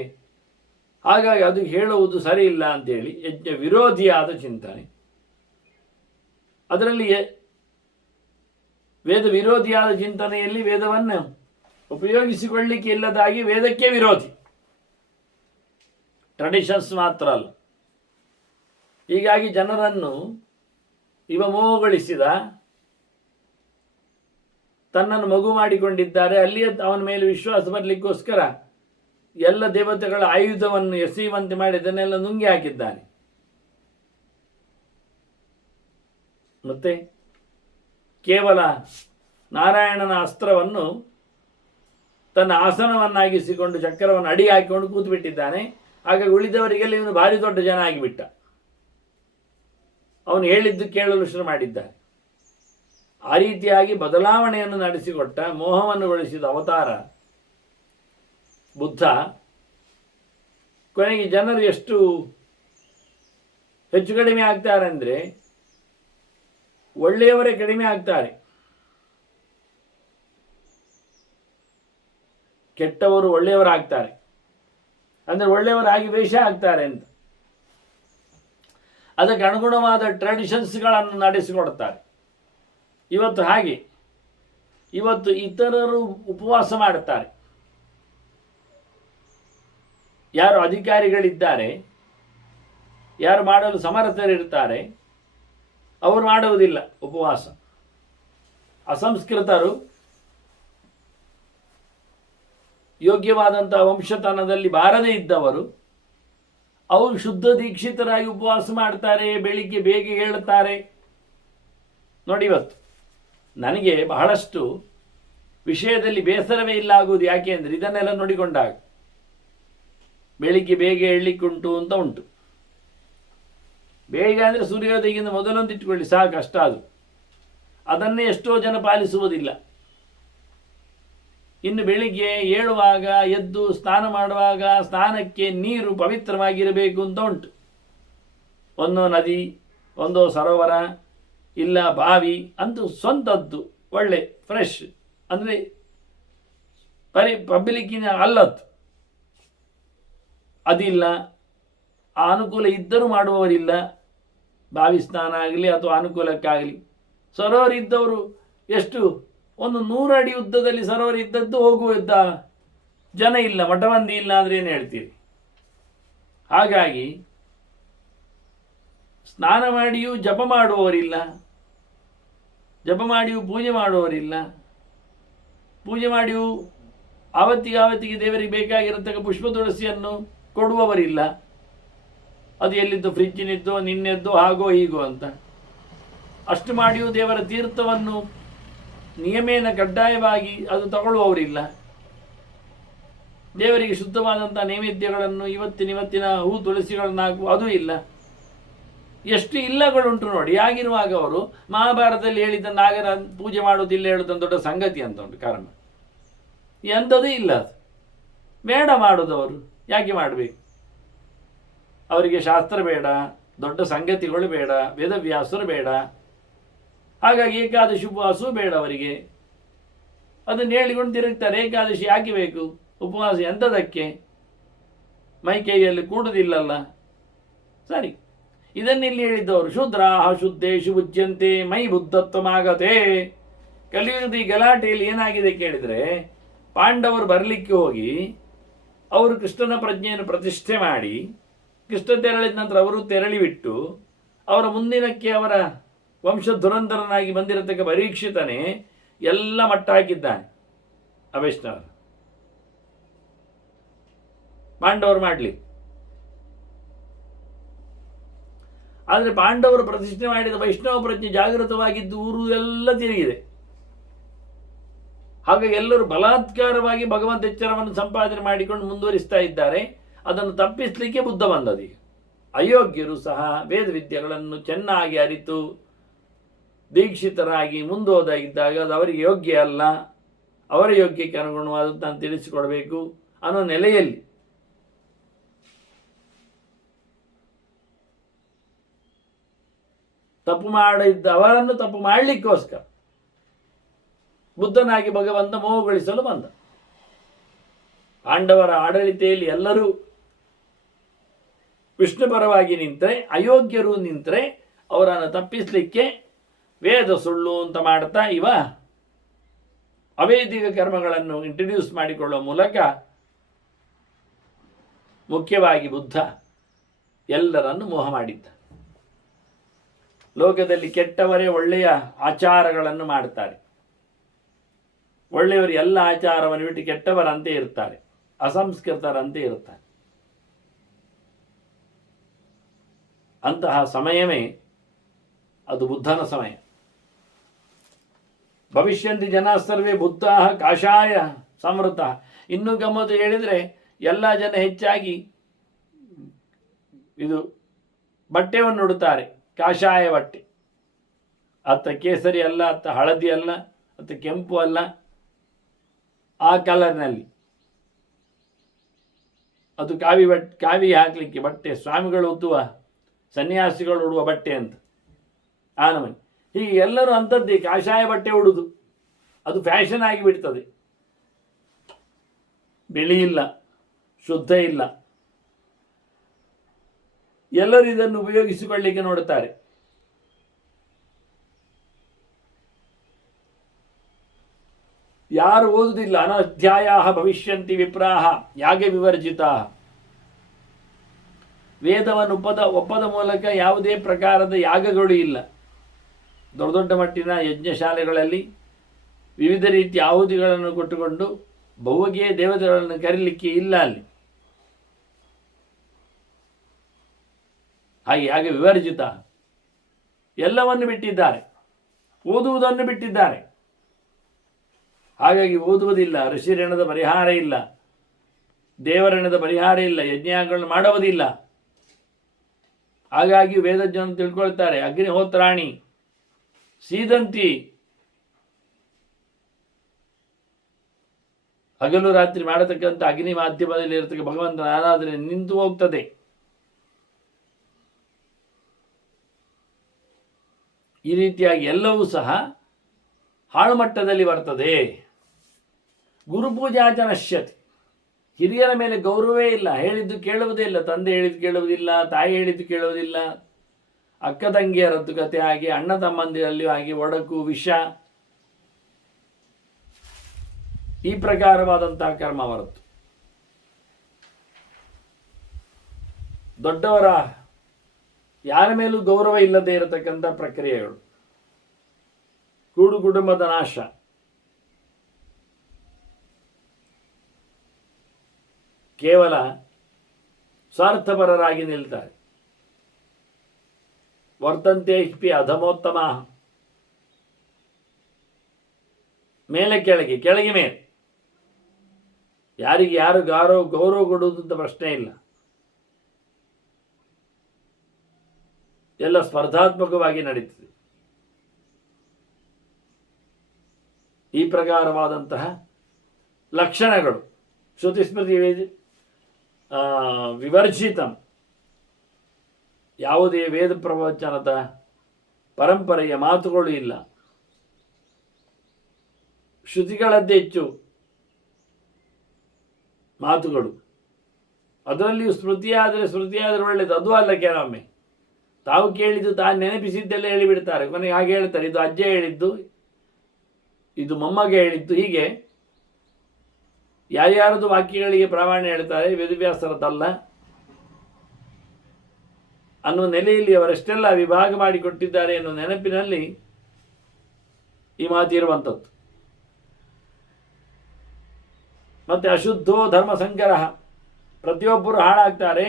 ಹಾಗಾಗಿ ಅದು ಹೇಳುವುದು ಸರಿ ಇಲ್ಲ ಅಂತೇಳಿ ಯಜ್ಞ ವಿರೋಧಿಯಾದ ಚಿಂತನೆ. ಅದರಲ್ಲಿ ವೇದ ವಿರೋಧಿಯಾದ ಚಿಂತನೆಯಲ್ಲಿ ವೇದವನ್ನು ಉಪಯೋಗಿಸಿಕೊಳ್ಳಿಕ್ಕೆ ಇಲ್ಲದಾಗಿ ವೇದಕ್ಕೆ ವಿರೋಧಿ. ಟ್ರೆಡಿಷನ್ಸ್ ಮಾತ್ರ ಅಲ್ಲ. ಹೀಗಾಗಿ ಜನರನ್ನು ಇವ ಮೋಹಗೊಳಿಸಿದ, ತನ್ನನ್ನು ಮಗು ಮಾಡಿಕೊಂಡಿದ್ದಾರೆ. ಅಲ್ಲಿಯೇ ಅವನ ಮೇಲೆ ವಿಶ್ವಾಸ ಬರಲಿಕ್ಕೋಸ್ಕರ ಎಲ್ಲ ದೇವತೆಗಳ ಆಯುಧವನ್ನು ಎಸೆಯುವಂತೆ ಮಾಡಿ ಅದನ್ನೆಲ್ಲ ನುಂಗಿ ಹಾಕಿದ್ದಾನೆ. ಮತ್ತೆ ಕೇವಲ ನಾರಾಯಣನ ಅಸ್ತ್ರವನ್ನು ತನ್ನ ಆಸನವನ್ನಾಗಿಸಿಕೊಂಡು ಚಕ್ರವನ್ನು ಅಡಿ ಹಾಕಿಕೊಂಡು ಕೂತ್ಬಿಟ್ಟಿದ್ದಾನೆ. ಹಾಗಾಗಿ ಉಳಿದವರಿಗೆಲ್ಲ ಇವನು ಭಾರಿ ದೊಡ್ಡ ಜನ ಆಗಿಬಿಟ್ಟ. ಅವನು ಹೇಳಿದ್ದು ಕೇಳಲು ಶುರು ಮಾಡಿದ್ದಾನೆ. ಆ ರೀತಿಯಾಗಿ ಬದಲಾವಣೆಯನ್ನು ನಡೆಸಿಕೊಟ್ಟ, ಮೋಹವನ್ನು ಗೊಳಿಸಿದ ಅವತಾರ ಬುದ್ಧ. ಕೊನೆಗೆ ಜನರು ಎಷ್ಟು ಹೆಚ್ಚು ಕಡಿಮೆ ಆಗ್ತಾರೆ ಅಂದರೆ ಒಳ್ಳೆಯವರೇ ಕಡಿಮೆ ಆಗ್ತಾರೆ. ಕೆಟ್ಟವರು ಒಳ್ಳೆಯವರಾಗ್ತಾರೆ, ಅಂದರೆ ಒಳ್ಳೆಯವರಾಗಿ ವೇಷ ಆಗ್ತಾರೆ ಅಂತ. ಅದಕ್ಕೆ ಅನುಗುಣವಾದ ಟ್ರೆಡಿಷನ್ಸ್ಗಳನ್ನು ನಡೆಸಿಕೊಡ್ತಾರೆ. ಇವತ್ತು ಹಾಗೆ, ಇವತ್ತು ಇತರರು ಉಪವಾಸ ಮಾಡುತ್ತಾರೆ. ಯಾರು ಅಧಿಕಾರಿಗಳಿದ್ದಾರೆ, ಯಾರು ಮಾಡಲು ಸಮರ್ಥರಿರ್ತಾರೆ, ಅವರು ಮಾಡುವುದಿಲ್ಲ ಉಪವಾಸ. ಅಸಂಸ್ಕೃತರು, ಯೋಗ್ಯವಾದಂತಹ ವಂಶತನದಲ್ಲಿ ಬಾರದೇ ಇದ್ದವರು, ಅವರು ಶುದ್ಧ ದೀಕ್ಷಿತರಾಗಿ ಉಪವಾಸ ಮಾಡ್ತಾರೆ, ಬೆಳಿಗ್ಗೆ ಬೇಗ ಹೇಳುತ್ತಾರೆ. ನೋಡಿ, ಇವತ್ತು ನನಗೆ ಬಹಳಷ್ಟು ವಿಷಯದಲ್ಲಿ ಬೇಸರವೇ ಇಲ್ಲ ಆಗುವುದು. ಯಾಕೆ ಅಂದರೆ ಇದನ್ನೆಲ್ಲ ನೋಡಿಕೊಂಡಾಗ ಬೆಳಿಗ್ಗೆ ಬೇಗ ಹೇಳಲಿಕ್ಕುಂಟು ಅಂತ ಉಂಟು. ಬೇಗ ಅಂದರೆ ಸೂರ್ಯೋದಯಕ್ಕಿಂತ ಮೊದಲೊಂದು ಇಟ್ಟುಕೊಳ್ಳಿ ಸಾಕು, ಅಷ್ಟ. ಅದನ್ನೇ ಎಷ್ಟೋ ಜನ ಪಾಲಿಸುವುದಿಲ್ಲ. ಇನ್ನು ಬೆಳಿಗ್ಗೆ ಏಳುವಾಗ ಎದ್ದು ಸ್ನಾನ ಮಾಡುವಾಗ ಸ್ನಾನಕ್ಕೆ ನೀರು ಪವಿತ್ರವಾಗಿರಬೇಕು ಅಂತ ಉಂಟು. ಒಂದೋ ನದಿ, ಒಂದೋ ಸರೋವರ, ಇಲ್ಲ ಬಾವಿ ಅಂತೂ ಸ್ವಂತದ್ದು, ಒಳ್ಳೆ ಫ್ರೆಶ್, ಅಂದರೆ ಪಬ್ಲಿಕ್ಕಿನ ಅಲ್ಲದ್ದು ಅದಿಲ್ಲ. ಆ ಅನುಕೂಲ ಇದ್ದರೂ ಮಾಡುವವರಿಲ್ಲ, ಬಾವಿ ಸ್ನಾನ ಆಗಲಿ ಅಥವಾ ಅನುಕೂಲಕ್ಕಾಗಲಿ. ಸರೋವರ ಇದ್ದವರು ಎಷ್ಟು, 100 ಅಡಿ ಉದ್ದದಲ್ಲಿ ಸರೋವರ ಇದ್ದದ್ದು ಹೋಗುವುದ ಜನ ಇಲ್ಲ, ಮಠವಂದಿ ಇಲ್ಲ ಅಂದರೆ ಏನು ಹೇಳ್ತೀರಿ? ಹಾಗಾಗಿ ಸ್ನಾನ ಮಾಡಿಯೂ ಜಪ ಮಾಡುವವರಿಲ್ಲ, ಜಪ ಮಾಡಿಯೂ ಪೂಜೆ ಮಾಡುವವರಿಲ್ಲ, ಪೂಜೆ ಮಾಡಿಯೂ ಆವತ್ತಿಗೆ ದೇವರಿಗೆ ಬೇಕಾಗಿರತಕ್ಕ ಪುಷ್ಪ ತುಳಸಿಯನ್ನು ಕೊಡುವವರಿಲ್ಲ. ಅದು ಎಲ್ಲಿದ್ದು, ಫ್ರಿಜ್ಜಿನಿದ್ದೋ ನಿನ್ನೆದ್ದೋ ಹಾಗೋ ಹೀಗೋ ಅಂತ. ಅಷ್ಟು ಮಾಡಿಯೂ ದೇವರ ತೀರ್ಥವನ್ನು ನಿಯಮೇನ ಕಡ್ಡಾಯವಾಗಿ ಅದು ತಗೊಳ್ಳುವವರಿಲ್ಲ. ದೇವರಿಗೆ ಶುದ್ಧವಾದಂಥ ನೈವೇದ್ಯಗಳನ್ನು ಇವತ್ತಿನ ಹೂ ತುಳಸಿಗಳನ್ನು ಹಾಕುವ ಅದು ಇಲ್ಲ. ಎಷ್ಟು ಇಲ್ಲಗಳುಂಟು ನೋಡಿ. ಆಗಿರುವಾಗ ಅವರು ಮಹಾಭಾರತದಲ್ಲಿ ಹೇಳಿದ್ದ ನಾಗರ ಪೂಜೆ ಮಾಡುವುದಿಲ್ಲ ಹೇಳುವುದನ್ನು ದೊಡ್ಡ ಸಂಗತಿ ಅಂತ ಉಂಟು. ಕಾರಣ ಎಂಥದೂ ಇಲ್ಲ, ಅದು ಬೇಡ ಮಾಡುವುದವರು. ಯಾಕೆ ಮಾಡಬೇಕು? ಅವರಿಗೆ ಶಾಸ್ತ್ರ ಬೇಡ, ದೊಡ್ಡ ಸಂಗತಿಗಳು ಬೇಡ, ವೇದವ್ಯಾಸರು ಬೇಡ, ಹಾಗಾಗಿ ಏಕಾದಶಿ ಉಪವಾಸವೂ ಬೇಡ ಅವರಿಗೆ. ಅದನ್ನು ಹೇಳಿಕೊಂಡು ತಿರುಗ್ತಾರೆ. ಏಕಾದಶಿ ಯಾಕೆ ಬೇಕು? ಉಪವಾಸ ಎಂಥದಕ್ಕೆ? ಮೈ ಕೈಯಲ್ಲಿ ಕೂಡುವುದಿಲ್ಲಲ್ಲ. ಸರಿ, ಇದನ್ನಿಲ್ಲಿ ಹೇಳಿದ್ದವರು ಶೂದ್ರಾಹ ಶುದ್ಧೇಶು ಉಜ್ಜಂತೆ ಮೈ ಬುದ್ಧತ್ವಮಾಗತೆ. ಕಲಿಯುಗದ ಈ ಗಲಾಟೆಯಲ್ಲಿ ಏನಾಗಿದೆ ಕೇಳಿದರೆ, ಪಾಂಡವರು ಬರಲಿಕ್ಕೆ ಹೋಗಿ ಅವರು ಕೃಷ್ಣನ ಪ್ರಜ್ಞೆಯನ್ನು ಪ್ರತಿಷ್ಠೆ ಮಾಡಿ, ಕೃಷ್ಣ ತೆರಳಿದ ನಂತರ ಅವರು ತೆರಳಿಬಿಟ್ಟು, ಅವರ ಮುಂದಿನಕ್ಕೆ ಅವರ ವಂಶ ದುರಂಧರನಾಗಿ ಬಂದಿರತಕ್ಕ ಪರೀಕ್ಷಿತನೇ ಎಲ್ಲ ಮಟ್ಟ ಹಾಕಿದ್ದಾನೆ. ಅವೈಷ್ಣವ ಪಾಂಡವರು ಮಾಡಲಿ. ಆದರೆ ಪಾಂಡವರು ಪ್ರತಿಷ್ಠೆ ಮಾಡಿದ ವೈಷ್ಣವ ಪ್ರಜ್ಞೆ ಜಾಗೃತವಾಗಿದ್ದು ಊರು ಎಲ್ಲ ತಿರುಗಿದೆ. ಹಾಗಾಗಿ ಎಲ್ಲರೂ ಬಲಾತ್ಕಾರವಾಗಿ ಭಗವಂತ ಎಚ್ಚರವನ್ನು ಸಂಪಾದನೆ ಮಾಡಿಕೊಂಡು ಮುಂದುವರಿಸ್ತಾ ಇದ್ದಾರೆ. ಅದನ್ನು ತಪ್ಪಿಸಲಿಕ್ಕೆ ಬುದ್ಧ ಬಂದದೀಗ. ಅಯೋಗ್ಯರು ಸಹ ವೇದ ವಿದ್ಯೆಗಳನ್ನು ಚೆನ್ನಾಗಿ ಅರಿತು ದೀಕ್ಷಿತರಾಗಿ ಮುಂದೋದಾಗಿದ್ದಾಗ ಅದು ಅವರಿಗೆ ಯೋಗ್ಯ ಅಲ್ಲ, ಅವರ ಯೋಗ್ಯಕ್ಕೆ ಅನುಗುಣವಾದದ್ದನ್ನು ತಿಳಿಸಿಕೊಡಬೇಕು ಅನ್ನೋ ನೆಲೆಯಲ್ಲಿ ತಪ್ಪು ಮಾಡಿದ್ದ ಅವರನ್ನು ತಪ್ಪು ಮಾಡಲಿಕ್ಕೋಸ್ಕರ ಬುದ್ಧನಾಗಿ ಭಗವಂತ ಮೋಹಗೊಳಿಸಲು ಬಂದ. ಪಾಂಡವರ ಆಡಳಿತೆಯಲ್ಲಿ ಎಲ್ಲರೂ ವಿಷ್ಣು ಪರವಾಗಿ ನಿಂತರೆ, ಅಯೋಗ್ಯರು ನಿಂತರೆ ಅವರನ್ನು ತಪ್ಪಿಸಲಿಕ್ಕೆ ವೇದ ಸುಳ್ಳು ಅಂತ ಮಾಡ್ತಾ ಇವ ಅವೈದಿಕ ಕರ್ಮಗಳನ್ನು ಇಂಟ್ರಡ್ಯೂಸ್ ಮಾಡಿಕೊಳ್ಳುವ ಮೂಲಕ ಮುಖ್ಯವಾಗಿ ಬುದ್ಧ ಎಲ್ಲರನ್ನು ಮೋಹ ಮಾಡಿದ್ದ. ಲೋಕದಲ್ಲಿ ಕೆಟ್ಟವರೇ ಒಳ್ಳೆಯ ಆಚಾರಗಳನ್ನು ಮಾಡುತ್ತಾರೆ, ಒಳ್ಳೆಯವರು ಎಲ್ಲ ಆಚಾರವನ್ನು ಬಿಟ್ಟು ಕೆಟ್ಟವರಂತೆ ಇರ್ತಾರೆ, ಅಸಂಸ್ಕೃತರಂತೆ ಇರ್ತಾರೆ. ಅಂತಹ ಸಮಯವೇ ಅದು ಬುದ್ಧನ ಸಮಯ. ಭವಿಷ್ಯಂತಿ ಜನ ಸರ್ವೇ ಬುದ್ಧ ಕಾಷಾಯ ಸಂವೃತ. ಇನ್ನೂ ಗಮ್ಮತ್ತು ಹೇಳಿದರೆ ಎಲ್ಲ ಜನ ಹೆಚ್ಚಾಗಿ ಇದು ಬಟ್ಟೆಯನ್ನು ಉಡುತ್ತಾರೆ, ಕಾಷಾಯ ಬಟ್ಟೆ. ಅತ್ತ ಕೇಸರಿ ಅಲ್ಲ, ಅತ್ತ ಹಳದಿ ಅಲ್ಲ, ಅತ್ತ ಕೆಂಪು ಅಲ್ಲ, ಆ ಕಲರ್ನಲ್ಲಿ ಅದು ಕಾವಿ ಹಾಕಲಿಕ್ಕೆ ಬಟ್ಟೆ, ಸ್ವಾಮಿಗಳು ಉತ್ತುವ, ಸನ್ಯಾಸಿಗಳು ಉಡುವ ಬಟ್ಟೆ ಅಂತ ಆ ನಮನೆ. ಹೀಗೆ ಎಲ್ಲರೂ ಅಂಥದ್ದೇ ಕಾಷಾಯ ಬಟ್ಟೆ ಉಡುವುದು, ಅದು ಫ್ಯಾಷನ್ ಆಗಿಬಿಡ್ತದೆ. ಬಿಳಿ ಇಲ್ಲ, ಶುದ್ಧ ಇಲ್ಲ. ಎಲ್ಲರೂ ಇದನ್ನು ಉಪಯೋಗಿಸಿಕೊಳ್ಳಿಕ್ಕೆ ನೋಡುತ್ತಾರೆ. ಯಾರು ಓದುವುದಿಲ್ಲ, ಅನಧ್ಯಾಯ ಭವಿಷ್ಯಂತಿ ವಿಪ್ರಾಹ ಯಾಗೆ ವಿವರ್ಜಿತಾ, ವೇದವನ್ನು ಒಪ್ಪದ ಮೂಲಕ ಯಾವುದೇ ಪ್ರಕಾರದ ಯಾಗಗಳು ಇಲ್ಲ. ದೊಡ್ಡ ದೊಡ್ಡ ಮಟ್ಟಿನ ಯಜ್ಞಶಾಲೆಗಳಲ್ಲಿ ವಿವಿಧ ರೀತಿಯ ಆಹುತಿಗಳನ್ನು ಕೊಟ್ಟುಕೊಂಡು ಬಹುಬಗೆಯ ದೇವತೆಗಳನ್ನು ಕರೀಲಿಕ್ಕೆ ಇಲ್ಲ ಅಲ್ಲಿ. ಹಾಗೆ ವಿವರ್ಜಿತ, ಎಲ್ಲವನ್ನು ಬಿಟ್ಟಿದ್ದಾರೆ, ಓದುವುದನ್ನು ಬಿಟ್ಟಿದ್ದಾರೆ. ಹಾಗಾಗಿ ಓದುವುದಿಲ್ಲ, ಋಷಿರಣದ ಪರಿಹಾರ ಇಲ್ಲ, ದೇವರಣದ ಪರಿಹಾರ ಇಲ್ಲ, ಯಜ್ಞಗಳನ್ನು ಮಾಡುವುದಿಲ್ಲ. ಹಾಗಾಗಿ ವೇದಜ್ಞರು ತಿಳ್ಕೊಳ್ತಾರೆ, ಅಗ್ನಿಹೋತ್ರಾಣಿ ಸೀದಂತಿ, ಹಗಲು ರಾತ್ರಿ ಮಾಡತಕ್ಕಂಥ ಅಗ್ನಿ ಮಾಧ್ಯಮದಲ್ಲಿ ಇರತಕ್ಕ ಭಗವಂತನ ಆರಾಧನೆ ನಿಂತು ಹೋಗ್ತದೆ. ಈ ರೀತಿಯಾಗಿ ಎಲ್ಲವೂ ಸಹ ಹಾಳು ಮಟ್ಟದಲ್ಲಿ ಬರ್ತದೆ. ಗುರುಪೂಜಾಚ ನಶ್ಯತೆ, ಹಿರಿಯರ ಮೇಲೆ ಗೌರವವೇ ಇಲ್ಲ, ಹೇಳಿದ್ದು ಕೇಳುವುದೇ ಇಲ್ಲ. ತಂದೆ ಹೇಳಿದ್ದು ಕೇಳುವುದಿಲ್ಲ, ತಾಯಿ ಹೇಳಿದ್ದು ಕೇಳುವುದಿಲ್ಲ. ಅಕ್ಕ ತಂಗಿಯರದ್ದು ಕತೆ ಹಾಗೆ, ಅಣ್ಣ ತಮ್ಮಂದಿರಲ್ಲಿಯೂ ಹಾಗೆ ಒಡಕು, ವಿಷ, ಈ ಪ್ರಕಾರವಾದಂತಹ ಕರ್ಮ ಹೊರತು ದೊಡ್ಡವರ ಯಾರ ಮೇಲೂ ಗೌರವ ಇಲ್ಲದೆ ಇರತಕ್ಕಂಥ ಪ್ರಕ್ರಿಯೆಗಳು, ಕೂಡು ಕುಟುಂಬದ ನಾಶ, ಕೇವಲ ಸ್ವಾರ್ಥಪರರಾಗಿ ನಿಲ್ತಾರೆ. ವರ್ತಂತೆ ಹಿಪಿ ಅಧಮೋತ್ತಮ, ಮೇಲೆ ಕೆಳಗೆ, ಕೆಳಗೆ ಮೇಲೆ, ಯಾರಿಗೆ ಯಾರು ಗೌರವ ಕೊಡುವುದಂತ ಪ್ರಶ್ನೆ ಇಲ್ಲ. ಎಲ್ಲ ಸ್ಪರ್ಧಾತ್ಮಕವಾಗಿ ನಡೀತದೆ. ಈ ಪ್ರಕಾರವಾದಂತಹ ಲಕ್ಷಣಗಳು ಶ್ರುತಿಸ್ಮೃತಿ ವಿವರ್ಜಿತಂ, ಯಾವುದೇ ವೇದ ಪ್ರವಚನದ ಪರಂಪರೆಯ ಮಾತುಗಳು ಇಲ್ಲ. ಶ್ರುತಿಗಳದ್ದೇ ಹೆಚ್ಚು ಮಾತುಗಳು. ಅದರಲ್ಲಿಯೂ ಸ್ಮೃತಿಯಾದರೆ ಒಳ್ಳೆಯದು. ಅದು ಅಲ್ಲ, ಕೆಲವೊಮ್ಮೆ ತಾವು ಕೇಳಿದ್ದು ತಾನು ನೆನಪಿಸಿದ್ದೆಲ್ಲ ಹೇಳಿಬಿಡ್ತಾರೆ. ಕೊನೆಗೆ ಹಾಗೆ ಹೇಳ್ತಾರೆ, ಇದು ಅಜ್ಜ ಹೇಳಿದ್ದು, ಇದು ಮೊಮ್ಮಗ ಹೇಳಿದ್ದು. ಹೀಗೆ ಯಾರ್ಯಾರದು ವಾಕ್ಯಗಳಿಗೆ ಪ್ರಾಮಾಣ್ಯ ಹೇಳ್ತಾರೆ, ವೇದವ್ಯಾಸರದಲ್ಲ ಅನ್ನೋ ನೆಲೆಯಲ್ಲಿ ಅವರೆಷ್ಟೆಲ್ಲ ವಿಭಾಗ ಮಾಡಿಕೊಟ್ಟಿದ್ದಾರೆ ಅನ್ನೋ ನೆನಪಿನಲ್ಲಿ ಈ ಮಾತಿರುವಂಥದ್ದು. ಮತ್ತೆ ಅಶುದ್ಧೋ ಧರ್ಮ ಸಂಕರಃ, ಪ್ರತಿಯೊಬ್ಬರು ಹಾಳಾಗ್ತಾರೆ,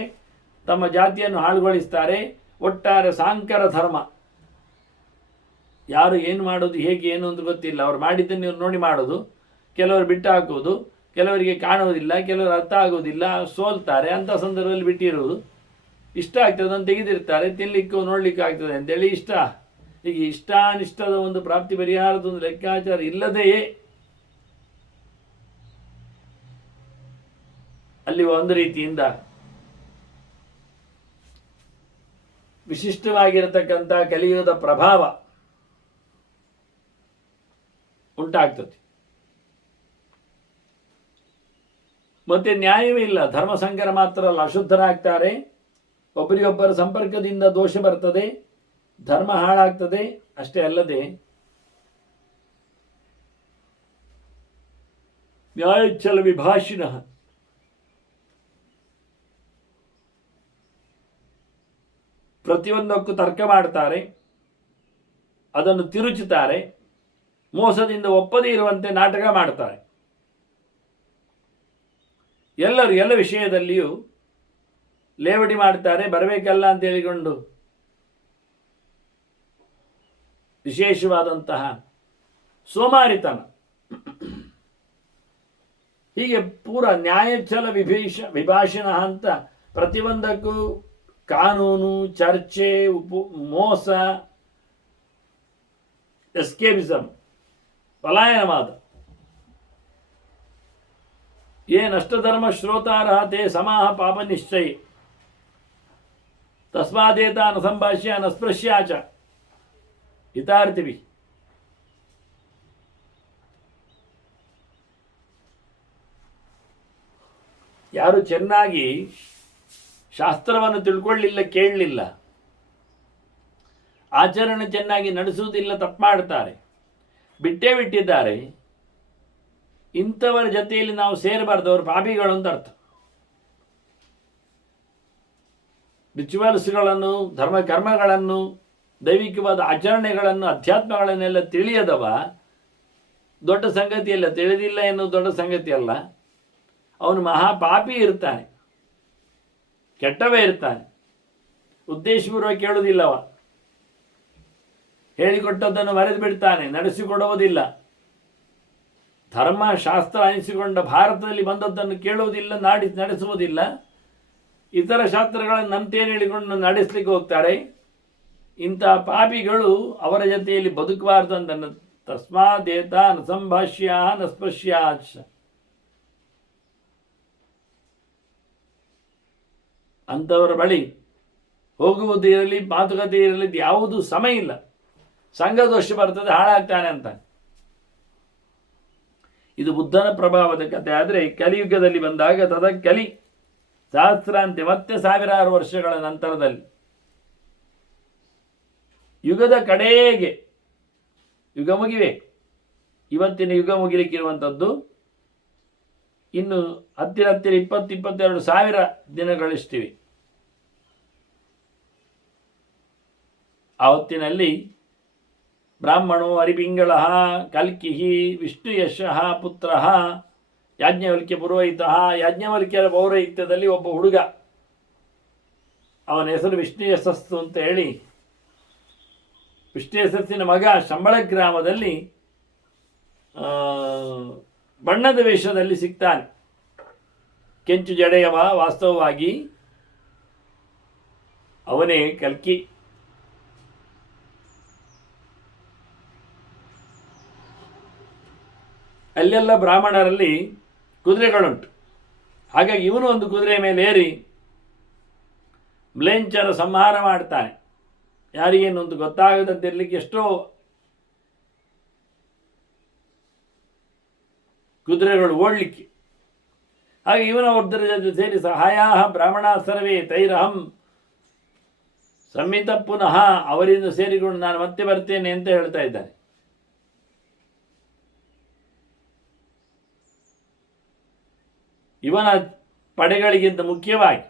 ತಮ್ಮ ಜಾತಿಯನ್ನು ಹಾಳುಗೊಳಿಸ್ತಾರೆ. ಒಟ್ಟಾರೆ ಸಾಂಕರ ಧರ್ಮ, ಯಾರು ಏನು ಮಾಡೋದು ಹೇಗೆ ಏನು ಅಂತ ಗೊತ್ತಿಲ್ಲ. ಅವ್ರು ಮಾಡಿದ್ದನ್ನು ಇವ್ರು ನೋಡಿ ಮಾಡೋದು, ಕೆಲವರು ಬಿಟ್ಟು ಹಾಕುವುದು, ಕೆಲವರಿಗೆ ಕಾಣುವುದಿಲ್ಲ, ಕೆಲವರು ಅರ್ಥ ಆಗುವುದಿಲ್ಲ, ಸೋಲ್ತಾರೆ. ಅಂಥ ಸಂದರ್ಭದಲ್ಲಿ ಬಿಟ್ಟಿರುವುದು. ಇಷ್ಟ ಆಗ್ತದೆ ಅಂತ ತೆಗೆದಿರ್ತಾರೆ, ತಿನ್ನಲಿಕ್ಕೂ ನೋಡಲಿಕ್ಕೂ ಆಗ್ತದೆ ಅಂತೇಳಿ ಇಷ್ಟ. ಹೀಗೆ ಇಷ್ಟಾನಿಷ್ಟದ ಒಂದು ಪ್ರಾಪ್ತಿ ಪರಿಹಾರದ ಒಂದು ಲೆಕ್ಕಾಚಾರ ಇಲ್ಲದೆಯೇ ಅಲ್ಲಿ ಒಂದು ರೀತಿಯಿಂದ ವಿಶಿಷ್ಟವಾಗಿರತಕ್ಕಂಥ ಕಲಿಯುಗದ ಪ್ರಭಾವ ಉಂಟಾಗ್ತದೆ. ಮತ್ತೆ ನ್ಯಾಯವೇ ಇಲ್ಲ. ಧರ್ಮಸಂಕರ ಮಾತ್ರ ಅಲ್ಲ, ಅಶುದ್ಧರಾಗ್ತಾರೆ, ಒಬ್ಬರಿಗೊಬ್ಬರ ಸಂಪರ್ಕದಿಂದ ದೋಷ ಬರ್ತದೆ, ಧರ್ಮ ಹಾಳಾಗ್ತದೆ. ಅಷ್ಟೇ ಅಲ್ಲದೆ ನ್ಯಾಯಚ್ಛಲ ವಿಭಾಷಿಣಃ, ಪ್ರತಿಯೊಂದಕ್ಕೂ ತರ್ಕ ಮಾಡ್ತಾರೆ, ಅದನ್ನು ತಿರುಚುತ್ತಾರೆ, ಮೋಸದಿಂದ ಒಪ್ಪದೇ ಇರುವಂತೆ ನಾಟಕ ಮಾಡ್ತಾರೆ. ಎಲ್ಲರೂ ಎಲ್ಲ ವಿಷಯದಲ್ಲಿಯೂ ಲೇವಡಿ ಮಾಡ್ತಾರೆ, ಬರಬೇಕಲ್ಲ ಅಂತ ಹೇಳಿಕೊಂಡು ವಿಶೇಷವಾದಂತಹ ಸೋಮಾರಿತನ. ಹೀಗೆ ಪೂರ ನ್ಯಾಯಚ್ಛಲ ವಿಭಾಷಣ ಅಂತ ಪ್ರತಿಯೊಂದಕ್ಕೂ ಕಾನೂನು, ಚರ್ಚೆ, ಮೋಸ, ಎಸ್ಕೇಪಿಸಮ್, ಪಲಾಯನವಾದ. ನಷ್ಟಧರ್ಮ ಶ್ರೋತಾರಹ ತೇ ಸಮಾಹ ಪಾಪ ನಿಶ್ಚಯ, ತಸ್ಮಾದೇತ ನ ಸಂಭಾಷ್ಯ ನ ಸ್ಪೃಶ್ಯಾಚ ಹಿತಾರ್ಥಿವಿ. ಯಾರು ಚೆನ್ನಾಗಿ ಶಾಸ್ತ್ರವನ್ನು ತಿಳ್ಕೊಳ್ಳಿಲ್ಲ, ಕೇಳಲಿಲ್ಲ, ಆಚರಣೆ ಚೆನ್ನಾಗಿ ನಡೆಸುವುದಿಲ್ಲ, ತಪ್ಪು ಮಾಡ್ತಾರೆ, ಬಿಟ್ಟೇ ಬಿಟ್ಟಿದ್ದಾರೆ, ಇಂಥವರ ಜೊತೆಯಲ್ಲಿ ನಾವು ಸೇರಬಾರ್ದು, ಅವರು ಪಾಪಿಗಳು ಅಂತ ಅರ್ಥ. ರಿಚುವಲ್ಸ್ಗಳನ್ನು, ಧರ್ಮ ಕರ್ಮಗಳನ್ನು, ದೈವಿಕವಾದ ಆಚರಣೆಗಳನ್ನು, ಅಧ್ಯಾತ್ಮಗಳನ್ನೆಲ್ಲ ತಿಳಿಯದವ ದೊಡ್ಡ ಸಂಗತಿಯಲ್ಲ. ತಿಳಿದಿಲ್ಲ ಎನ್ನುವುದು ದೊಡ್ಡ ಸಂಗತಿ ಅಲ್ಲ. ಅವನು ಮಹಾಪಾಪಿ ಇರ್ತಾನೆ, ಕೆಟ್ಟವೇ ಇರ್ತಾನೆ. ಉದ್ದೇಶಪೂರ್ವ ಕೇಳುವುದಿಲ್ಲವ, ಹೇಳಿಕೊಟ್ಟದ್ದನ್ನು ಮರೆತು ಬಿಡ್ತಾನೆ, ನಡೆಸಿಕೊಡುವುದಿಲ್ಲ. ಧರ್ಮ ಶಾಸ್ತ್ರ ಅನಿಸಿಕೊಂಡ ಭಾರತದಲ್ಲಿ ಬಂದದ್ದನ್ನು ಕೇಳುವುದಿಲ್ಲ, ನಡೆಸುವುದಿಲ್ಲ. ಇತರ ಶಾಸ್ತ್ರಗಳನ್ನು ನಂತೇನು ಹೇಳಿಕೊಂಡು ನಡೆಸಲಿಕ್ಕೆ ಹೋಗ್ತಾರೆ. ಇಂಥ ಪಾಪಿಗಳು ಅವರ ಜೊತೆಯಲ್ಲಿ ಬದುಕಬಾರ್ದು ಅಂತ. ತಸ್ಮಾದೇತ ನ ಸಂಭಾಷ್ಯ ನ ಸ್ಪರ್ಶ್ಯಾಚ. ಅಂಥವರ ಬಳಿ ಹೋಗುವುದು ಇರಲಿ, ಮಾತುಕತೆ ಇರಲಿ, ಯಾವುದೂ ಸಮಯ ಇಲ್ಲ. ಸಂಘದೋಷ ಬರ್ತದೆ, ಹಾಳಾಗ್ತಾನೆ ಅಂತ. ಇದು ಬುದ್ಧನ ಪ್ರಭಾವದ ಕಥೆ. ಆದರೆ ಕಲಿಯುಗದಲ್ಲಿ ಬಂದಾಗ ಕಲಿ ಸಹಸ್ರಾಂತಿ, ಮತ್ತೆ ಸಾವಿರಾರು ವರ್ಷಗಳ ನಂತರದಲ್ಲಿ ಯುಗದ ಕಡೆಗೆ ಯುಗ ಮುಗಿಬೇಕು. ಇವತ್ತಿನ ಯುಗ ಮುಗಿಲಿಕ್ಕಿರುವಂಥದ್ದು ಇನ್ನು ಹತ್ತಿರ 20-22 ಸಾವಿರ ದಿನಗಳಿಷ್ಟಿವೆ. ಆ ಹೊತ್ತಿನಲ್ಲಿ ಬ್ರಾಹ್ಮಣೋ ಹರಿಪಿಂಗಳ ಕಲ್ಕಿ ವಿಷ್ಣು ಯಶಃ ಪುತ್ರ ಯಾಜ್ಞವಲ್ಕ್ಯ ಪುರೋಹಿತ. ಯಾಜ್ಞವಲ್ಕ್ಯರ ಪೌರೋಹಿತ್ಯದಲ್ಲಿ ಒಬ್ಬ ಹುಡುಗ, ಅವನ ಹೆಸರು ವಿಷ್ಣು ಯಶಸ್ಸು ಅಂತ ಹೇಳಿ, ವಿಷ್ಣು ಯಶಸ್ಸಿನ ಮಗ ಶಂಬಳ ಗ್ರಾಮದಲ್ಲಿ ಬಣ್ಣದ ವೇಷದಲ್ಲಿ ಸಿಗ್ತಾನೆ. ಕೆಂಚು ಜಡೆಯವ, ವಾಸ್ತವವಾಗಿ ಅವನೇ ಕಲ್ಕಿ. ಅಲ್ಲೆಲ್ಲ ಬ್ರಾಹ್ಮಣರಲ್ಲಿ ಕುದುರೆಗಳುಂಟು. ಹಾಗಾಗಿ ಇವನು ಒಂದು ಕುದುರೆ ಮೇಲೆ ಏರಿ ಮ್ಲೇಂಚರ ಸಂಹಾರ ಮಾಡ್ತಾನೆ. ಯಾರಿಗೇನೊಂದು ಗೊತ್ತಾಗದಂತಿರಲಿಕ್ಕೆ ಎಷ್ಟೋ ಕುದುರೆಗಳು ಓಡಲಿಕ್ಕೆ. ಹಾಗೆ ಇವನ ಒಬ್ಬರ ಜೊತೆ ಸೇರಿ ಸಹಾಯಾ ಬ್ರಾಹ್ಮಣ ಸರ್ವೇ ತೈರಹಂ ಸಂಹಿತ ಪುನಃ, ಅವರಿಂದ ಸೇರಿಕೊಂಡು ನಾನು ಮತ್ತೆ ಬರ್ತೇನೆ ಅಂತ ಹೇಳ್ತಾ ಇದ್ದಾನೆ. ಇವನ ಪಡೆಗಳಿಗಿಂತ ಮುಖ್ಯವಾಗಿ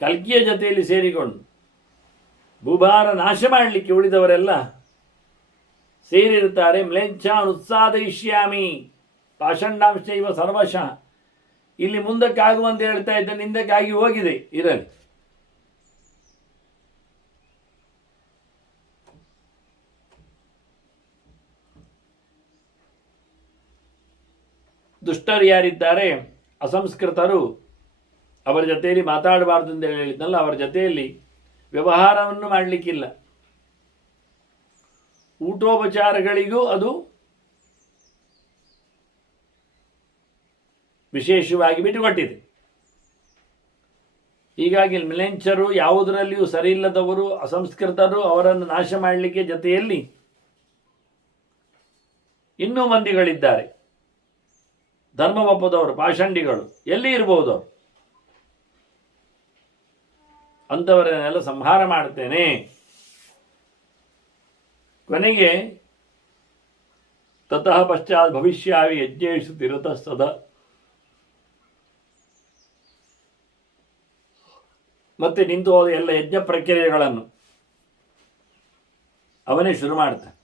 ಕಲ್ಕಿಯ ಜೊತೆಯಲ್ಲಿ ಸೇರಿಕೊಂಡು ಭೂಭಾರ ನಾಶ ಮಾಡಲಿಕ್ಕೆ ಉಳಿದವರೆಲ್ಲ ಸೇರಿರುತ್ತಾರೆ. ಮ್ಲೇಚ್ಛಾನ್ ಉತ್ಸಾದಯಿಷ್ಯಾಮಿ ಪಾಷಂಡಾಂಶೈವ ಸರ್ವಶಃ. ಇಲ್ಲಿ ಮುಂದಕ್ಕಾಗುವಂತ ಹೇಳ್ತಾ ಇದ್ದಾನೆ, ಹಿಂದಕ್ಕಾಗಿ ಹೋಗಿದೆ, ಇರಲಿ. ದುಷ್ಟರು ಯಾರಿದ್ದಾರೆ, ಅಸಂಸ್ಕೃತರು, ಅವರ ಜೊತೆಯಲ್ಲಿ ಮಾತಾಡಬಾರ್ದು ಅಂತ ಹೇಳಿದ್ನಲ್ಲ, ಅವರ ಜೊತೆಯಲ್ಲಿ ವ್ಯವಹಾರವನ್ನು ಮಾಡಲಿಕ್ಕಿಲ್ಲ. ಊಟೋಪಚಾರಗಳಿಗೂ ಅದು ವಿಶೇಷವಾಗಿ ಬಿಟ್ಟುಕೊಟ್ಟಿದೆ. ಹೀಗಾಗಿ ಮ್ಲೇಚ್ಛರು, ಯಾವುದರಲ್ಲಿಯೂ ಸರಿಯಿಲ್ಲದವರು, ಅಸಂಸ್ಕೃತರು, ಅವರನ್ನು ನಾಶ ಮಾಡಲಿಕ್ಕೆ ಜೊತೆಯಲ್ಲಿ ಇನ್ನೂ ಮಂದಿಗಳಿದ್ದಾರೆ. ಧರ್ಮ ಒಪ್ಪದವರು, ಪಾಷಂಡಿಗಳು ಎಲ್ಲಿ ಇರಬಹುದು, ಅವರು ಅಂಥವರನ್ನೆಲ್ಲ ಸಂಹಾರ ಮಾಡ್ತೇನೆ. ಕೊನೆಗೆ ತತಃ ಪಶ್ಚಾತ್ ಭವಿಷ್ಯಾವಿ ಯಜ್ಞೇಷು ತಿರತಃ ಸದಾ. ಮತ್ತೆ ನಿಂತು ಹೋದ ಎಲ್ಲ ಯಜ್ಞ ಪ್ರಕ್ರಿಯೆಗಳನ್ನು ಅವನೇ ಶುರು ಮಾಡ್ತಾನೆ,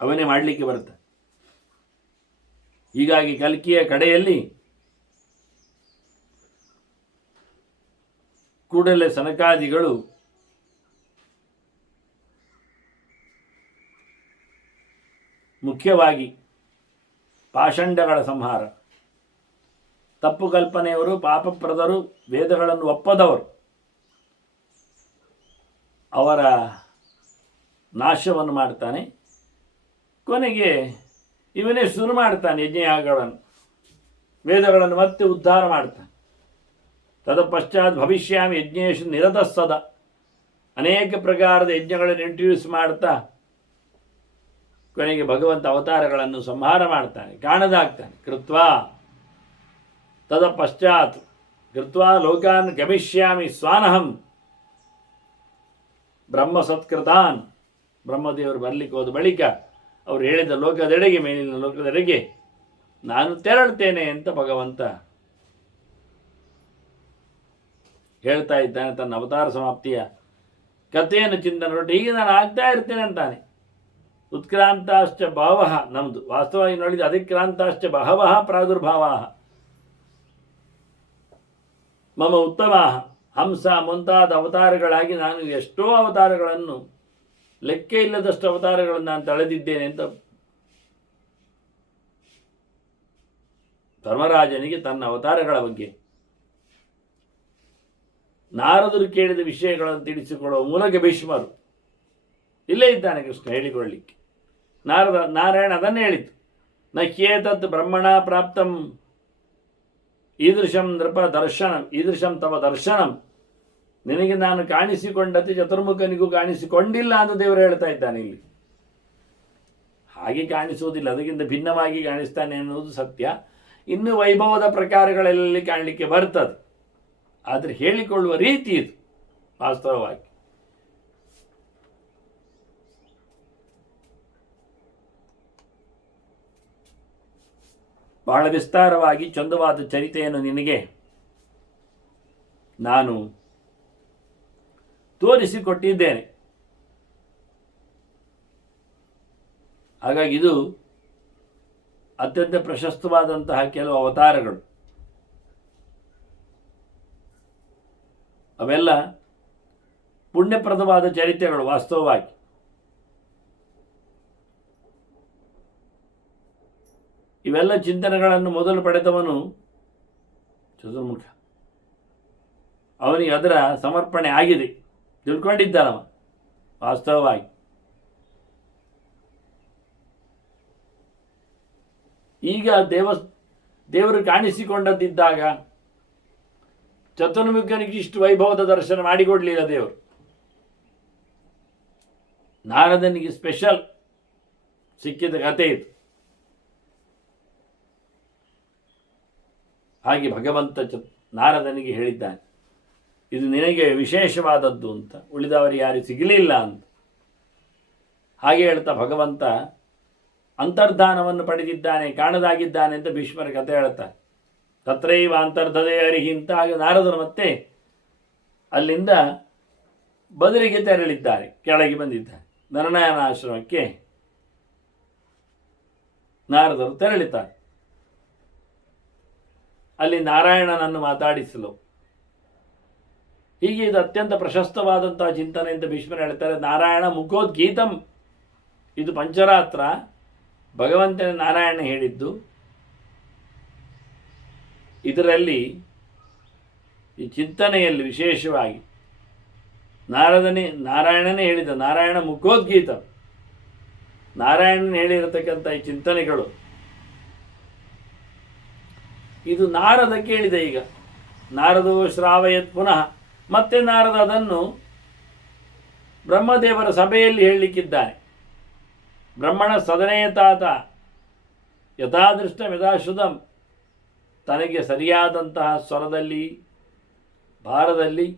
ಅವನೇ ಮಾಡಲಿಕ್ಕೆ ಬರುತ್ತೆ. ಹೀಗಾಗಿ ಕಲ್ಕಿಯ ಕಡೆಯಲ್ಲಿ ಕೂಡಲೇ ಸನಕಾದಿಗಳು ಮುಖ್ಯವಾಗಿ ಪಾಷಂಡಗಳ ಸಂಹಾರ, ತಪ್ಪು ಕಲ್ಪನೆಯವರು, ಪಾಪಪ್ರದರು, ವೇದಗಳನ್ನು ಒಪ್ಪದವರು, ಅವರ ನಾಶವನ್ನು ಮಾಡ್ತಾನೆ. ಕೊನೆಗೆ ಇವನೇ ಶುರು ಮಾಡ್ತಾನೆ ಯಜ್ಞಯಾಗಗಳನ್ನು, ವೇದಗಳನ್ನು ಮತ್ತೆ ಉದ್ಧಾರ ಮಾಡ್ತಾನೆ. ತದಪಶ್ಚಾತ್ ಭವಿಷ್ಯಾಮಿ ಯಜ್ಞೇಶು ನಿರತಃ ಸದಾ. ಅನೇಕ ಪ್ರಕಾರದ ಯಜ್ಞಗಳನ್ನು ಇಂಟ್ರೊಡ್ಯೂಸ್ ಮಾಡ್ತಾ ಕೊನೆಗೆ ಭಗವಂತ ಅವತಾರಗಳನ್ನು ಸಂಹಾರ ಮಾಡ್ತಾನೆ, ಕಾಣದಾಗ್ತಾನೆ. ಕೃತ್ವಾ ತದ ಪಶ್ಚಾತ್ ಕೃತ್ವಾ ಲೋಕಾನ್ ಗಮಿಷ್ಯಾಮಿ ಸ್ವಾನಹಂ ಬ್ರಹ್ಮ ಸತ್ಕೃತಾನ್. ಬ್ರಹ್ಮದೇವರು ಬರಲಿಕ್ಕೆ ಹೋದ ಬಳಿಕ ಅವರು ಹೇಳಿದ ಲೋಕದೆಡೆಗೆ, ಮೇಲಿನ ಲೋಕದೆಡೆಗೆ ನಾನು ತೆರಳುತ್ತೇನೆ ಅಂತ ಭಗವಂತ ಹೇಳ್ತಾ ಇದ್ದಾನೆ. ತನ್ನ ಅವತಾರ ಸಮಾಪ್ತಿಯ ಕಥೆಯನ್ನು ಚಿಂತನೆ ಹೊರಟು ಹೀಗೆ ನಾನು ಆಗ್ತಾ ಇರ್ತೇನೆ ಅಂತಾನೆ. ಉತ್ಕ್ರಾಂತಾಶ್ಚ ಬಹವಃ, ನಮ್ಮದು ವಾಸ್ತವವಾಗಿ ನೋಡಿದ ಅಧಿಕ್ರಾಂತಾಶ್ಚ ಬಹವಃ ಪ್ರಾದುರ್ಭಾವ ಮಮ ಉತ್ತಮ ಹಂಸ ಮುಂತಾದ ಅವತಾರಗಳಾಗಿ ನಾನು ಎಷ್ಟೋ ಅವತಾರಗಳನ್ನು, ಲೆಕ್ಕ ಇಲ್ಲದಷ್ಟು ಅವತಾರಗಳನ್ನು ನಾನು ತಳೆದಿದ್ದೇನೆ ಅಂತ ಧರ್ಮರಾಜನಿಗೆ ತನ್ನ ಅವತಾರಗಳ ಬಗ್ಗೆ ನಾರದರು ಕೇಳಿದ ವಿಷಯಗಳನ್ನು ತಿಳಿಸಿಕೊಡುವ ಮೂಲಕ ಭೀಷ್ಮರು ಇಲ್ಲೇ ಇದ್ದಾನೆ ಕೃಷ್ಣ ಹೇಳಿಕೊಳ್ಳಿಕ್ಕೆ. ನಾರಾಯಣ ಅದನ್ನೇ ಹೇಳಿತು, ನ ಹ್ಯೇತತ್ ಬ್ರಹ್ಮಣ ಪ್ರಾಪ್ತಂ ಈದೃಶಂ ನೃಪ ದರ್ಶನಂ ಈದೃಶಂ ತವ ದರ್ಶನಂ. ನಿನಗೆ ನಾನು ಕಾಣಿಸಿಕೊಂಡಂತೆ ಚತುರ್ಮುಖನಿಗೂ ಕಾಣಿಸಿಕೊಂಡಿಲ್ಲ ಅಂತ ದೇವರು ಹೇಳ್ತಾ ಇದ್ದಾನೆ ಇಲ್ಲಿ. ಹಾಗೆ ಕಾಣಿಸುವುದಿಲ್ಲ, ಅದಕ್ಕಿಂತ ಭಿನ್ನವಾಗಿ ಕಾಣಿಸ್ತಾನೆ ಅನ್ನುವುದು ಸತ್ಯ. ಇನ್ನು ವೈಭವದ ಪ್ರಕಾರಗಳಲ್ಲಿ ಕಾಣಲಿಕ್ಕೆ ಬರ್ತದೆ, ಆದರೆ ಹೇಳಿಕೊಳ್ಳುವ ರೀತಿ ಇದು ವಾಸ್ತವವಾಗಿ. ಬಹಳ ವಿಸ್ತಾರವಾಗಿ ಚಂದವಾದ ಚರಿತೆಯನ್ನು ನಿನಗೆ ನಾನು ತೋರಿಸಿಕೊಟ್ಟಿದ್ದೇನೆ. ಹಾಗಾಗಿ ಇದು ಅತ್ಯಂತ ಪ್ರಶಸ್ತವಾದಂತಹ ಕೆಲವು ಅವತಾರಗಳು. ಅವೆಲ್ಲ ಪುಣ್ಯಪ್ರದವಾದ ಚರಿತ್ರೆಗಳು ವಾಸ್ತವವಾಗಿ. ಇವೆಲ್ಲ ಚಿಂತನೆಗಳನ್ನು ಮೊದಲು ಪಡೆದವನು ಚತುರ್ಮುಖ. ಅವನಿಗೆ ಅದರ ಸಮರ್ಪಣೆ ಆಗಿದೆ, ತಿಳ್ಕೊಂಡಿದ್ದಾನವ ವಾಸ್ತವವಾಗಿ. ಈಗ ದೇವರು ಕಾಣಿಸಿಕೊಂಡದ್ದಿದ್ದಾಗ ಚತುರ್ಮುಖನಿಗೆ ಇಷ್ಟು ವೈಭವದ ದರ್ಶನ ಮಾಡಿಕೊಡಲಿಲ್ಲ ದೇವರು. ನಾರದನಿಗೆ ಸ್ಪೆಷಲ್ ಸಿಕ್ಕಿದ ಕಥೆ ಇದು. ಹಾಗೆ ಭಗವಂತ ನಾರದನಿಗೆ ಹೇಳಿದ್ದಾನೆ, ಇದು ನಿನಗೆ ವಿಶೇಷವಾದದ್ದು ಅಂತ, ಉಳಿದವರಿಗೆ ಯಾರು ಸಿಗಲಿಲ್ಲ ಅಂತ. ಹಾಗೆ ಹೇಳ್ತಾ ಭಗವಂತ ಅಂತರ್ಧಾನವನ್ನು ಪಡೆದಿದ್ದಾನೆ, ಕಾಣದಾಗಿದ್ದಾನೆ ಅಂತ ಭೀಷ್ಮರ ಕಥೆ ಹೇಳ್ತಾರೆ. ತತ್ರೈವ ಅಂತರ್ಧದೆ ಅರಿಹಿ ಅಂತ. ಹಾಗೆ ನಾರದರು ಮತ್ತೆ ಅಲ್ಲಿಂದ ಬದರಿಗೆ ತೆರಳಿದ್ದಾರೆ, ಕೆಳಗೆ ಬಂದಿದ್ದಾರೆ. ನರನಾಯನಾಶ್ರಮಕ್ಕೆ ನಾರದರು ತೆರಳಿದ್ದಾರೆ. ಅಲ್ಲಿ ನಾರಾಯಣನನ್ನು ಮಾತಾಡಿಸಲು. ಹೀಗೆ ಇದು ಅತ್ಯಂತ ಪ್ರಶಸ್ತವಾದಂತಹ ಚಿಂತನೆ ಅಂತ ಭೀಷ್ಮರು ಹೇಳ್ತಾರೆ. ನಾರಾಯಣ ಮುಖೋದ್ಗೀತಂ, ಇದು ಪಂಚರಾತ್ರ ಭಗವಂತನ ನಾರಾಯಣ ಹೇಳಿದ್ದು. ಇದರಲ್ಲಿ ಈ ಚಿಂತನೆಯಲ್ಲಿ ವಿಶೇಷವಾಗಿ ನಾರಾಯಣನೇ ಹೇಳಿದ, ನಾರಾಯಣ ಮುಖೋದ್ಗೀತ, ನಾರಾಯಣನ ಹೇಳಿರತಕ್ಕಂಥ ಈ ಚಿಂತನೆಗಳು ಇದು ನಾರದ ಕೇಳಿದೆ. ಈಗ ನಾರದೋ ಶ್ರಾವಯತ್ ಪುನಃ, ಮತ್ತೆ ನಾರದ ಅದನ್ನು ಬ್ರಹ್ಮದೇವರ ಸಭೆಯಲ್ಲಿ ಹೇಳಲಿಕ್ಕಿದ್ದಾನೆ. ಬ್ರಹ್ಮಣ ಸದನೆಯ ತಾತ ಯಥಾದೃಷ್ಟ ಯಥಾಶ್ರುತಂ, ತನಗೆ ಸರಿಯಾದಂತಹ ಸ್ವರದಲ್ಲಿ ಭಾರದಲ್ಲಿ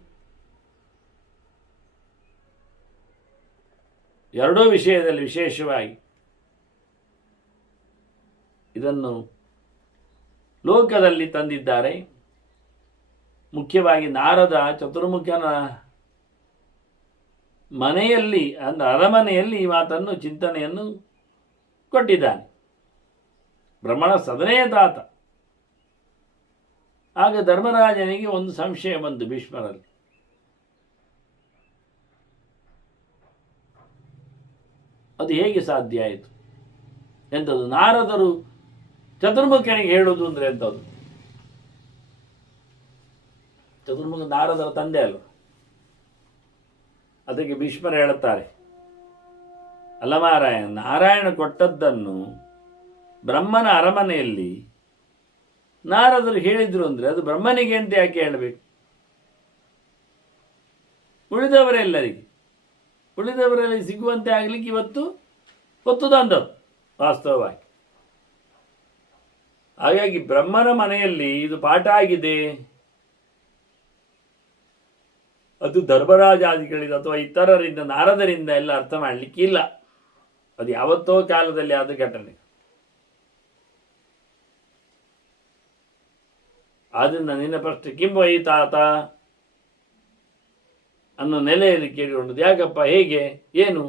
ಎರಡೂ ವಿಷಯದಲ್ಲಿ ವಿಶೇಷವಾಗಿ ಇದನ್ನು ಲೋಕದಲ್ಲಿ ತಂದಿದ್ದಾರೆ. ಮುಖ್ಯವಾಗಿ ನಾರದ ಚತುರ್ಮುಖನ ಮನೆಯಲ್ಲಿ, ಅಂದರೆ ಅರಮನೆಯಲ್ಲಿ ಈ ಮಾತನ್ನು ಚಿಂತನೆಯನ್ನು ಕೊಟ್ಟಿದ್ದಾನೆ. ಬ್ರಹ್ಮಣ ಸದನೆಯ ತಾತ. ಆಗ ಧರ್ಮರಾಜನಿಗೆ ಒಂದು ಸಂಶಯ ಬಂತು ಭೀಷ್ಮರಲ್ಲಿ. ಅದು ಹೇಗೆ ಸಾಧ್ಯ ಆಯಿತು? ಎಂಥದ್ದು ನಾರದರು ಚತುರ್ಮುಖನಿಗೆ ಹೇಳುವುದು ಅಂದರೆ ಎಂಥದ್ದು? ಚತುರ್ಮುಖ ನಾರದರ ತಂದೆ ಅಲ್ಲ. ಅದಕ್ಕೆ ಭೀಷ್ಮರು ಹೇಳುತ್ತಾರೆ, ಅಲ್ಲ ನಾರಾಯಣ ಕೊಟ್ಟದ್ದನ್ನು ಬ್ರಹ್ಮನ ಅರಮನೆಯಲ್ಲಿ ನಾರದರು ಹೇಳಿದ್ರು ಅಂದರೆ ಅದು ಬ್ರಹ್ಮನಿಗೆ ಅಂತ ಯಾಕೆ ಹೇಳಬೇಕು? ಉಳಿದವರೆಲ್ಲರಿಗೆ ಸಿಗುವಂತೆ ಆಗಲಿಕ್ಕೆ ಇವತ್ತು ಹೊತ್ತುದಂದದ್ದು ವಾಸ್ತವವಾಗಿ. ಹಾಗಾಗಿ ಬ್ರಹ್ಮನ ಮನೆಯಲ್ಲಿ ಇದು ಪಾಠ ಆಗಿದೆ, ಅದು ಧರ್ಮರಾಜಾದಿಗಳಿಂದ ಅಥವಾ ಇತರರಿಂದ ನಾರದರಿಂದ ಎಲ್ಲ ಅರ್ಥ ಮಾಡಲಿಕ್ಕಿಲ್ಲ. ಅದು ಯಾವತ್ತೋ ಕಾಲದಲ್ಲಿ ಆದ ಘಟನೆ. ಆದ್ದರಿಂದ ನಿನ್ನ ಪ್ರಶ್ನೆ ಕಿಂಬೈ ತಾತ ಅನ್ನೋ ನೆಲೆಯಲ್ಲಿ ಕೇಳಿಕೊಂಡದ್ದು. ಯಾಕಪ್ಪ, ಹೇಗೆ, ಏನು?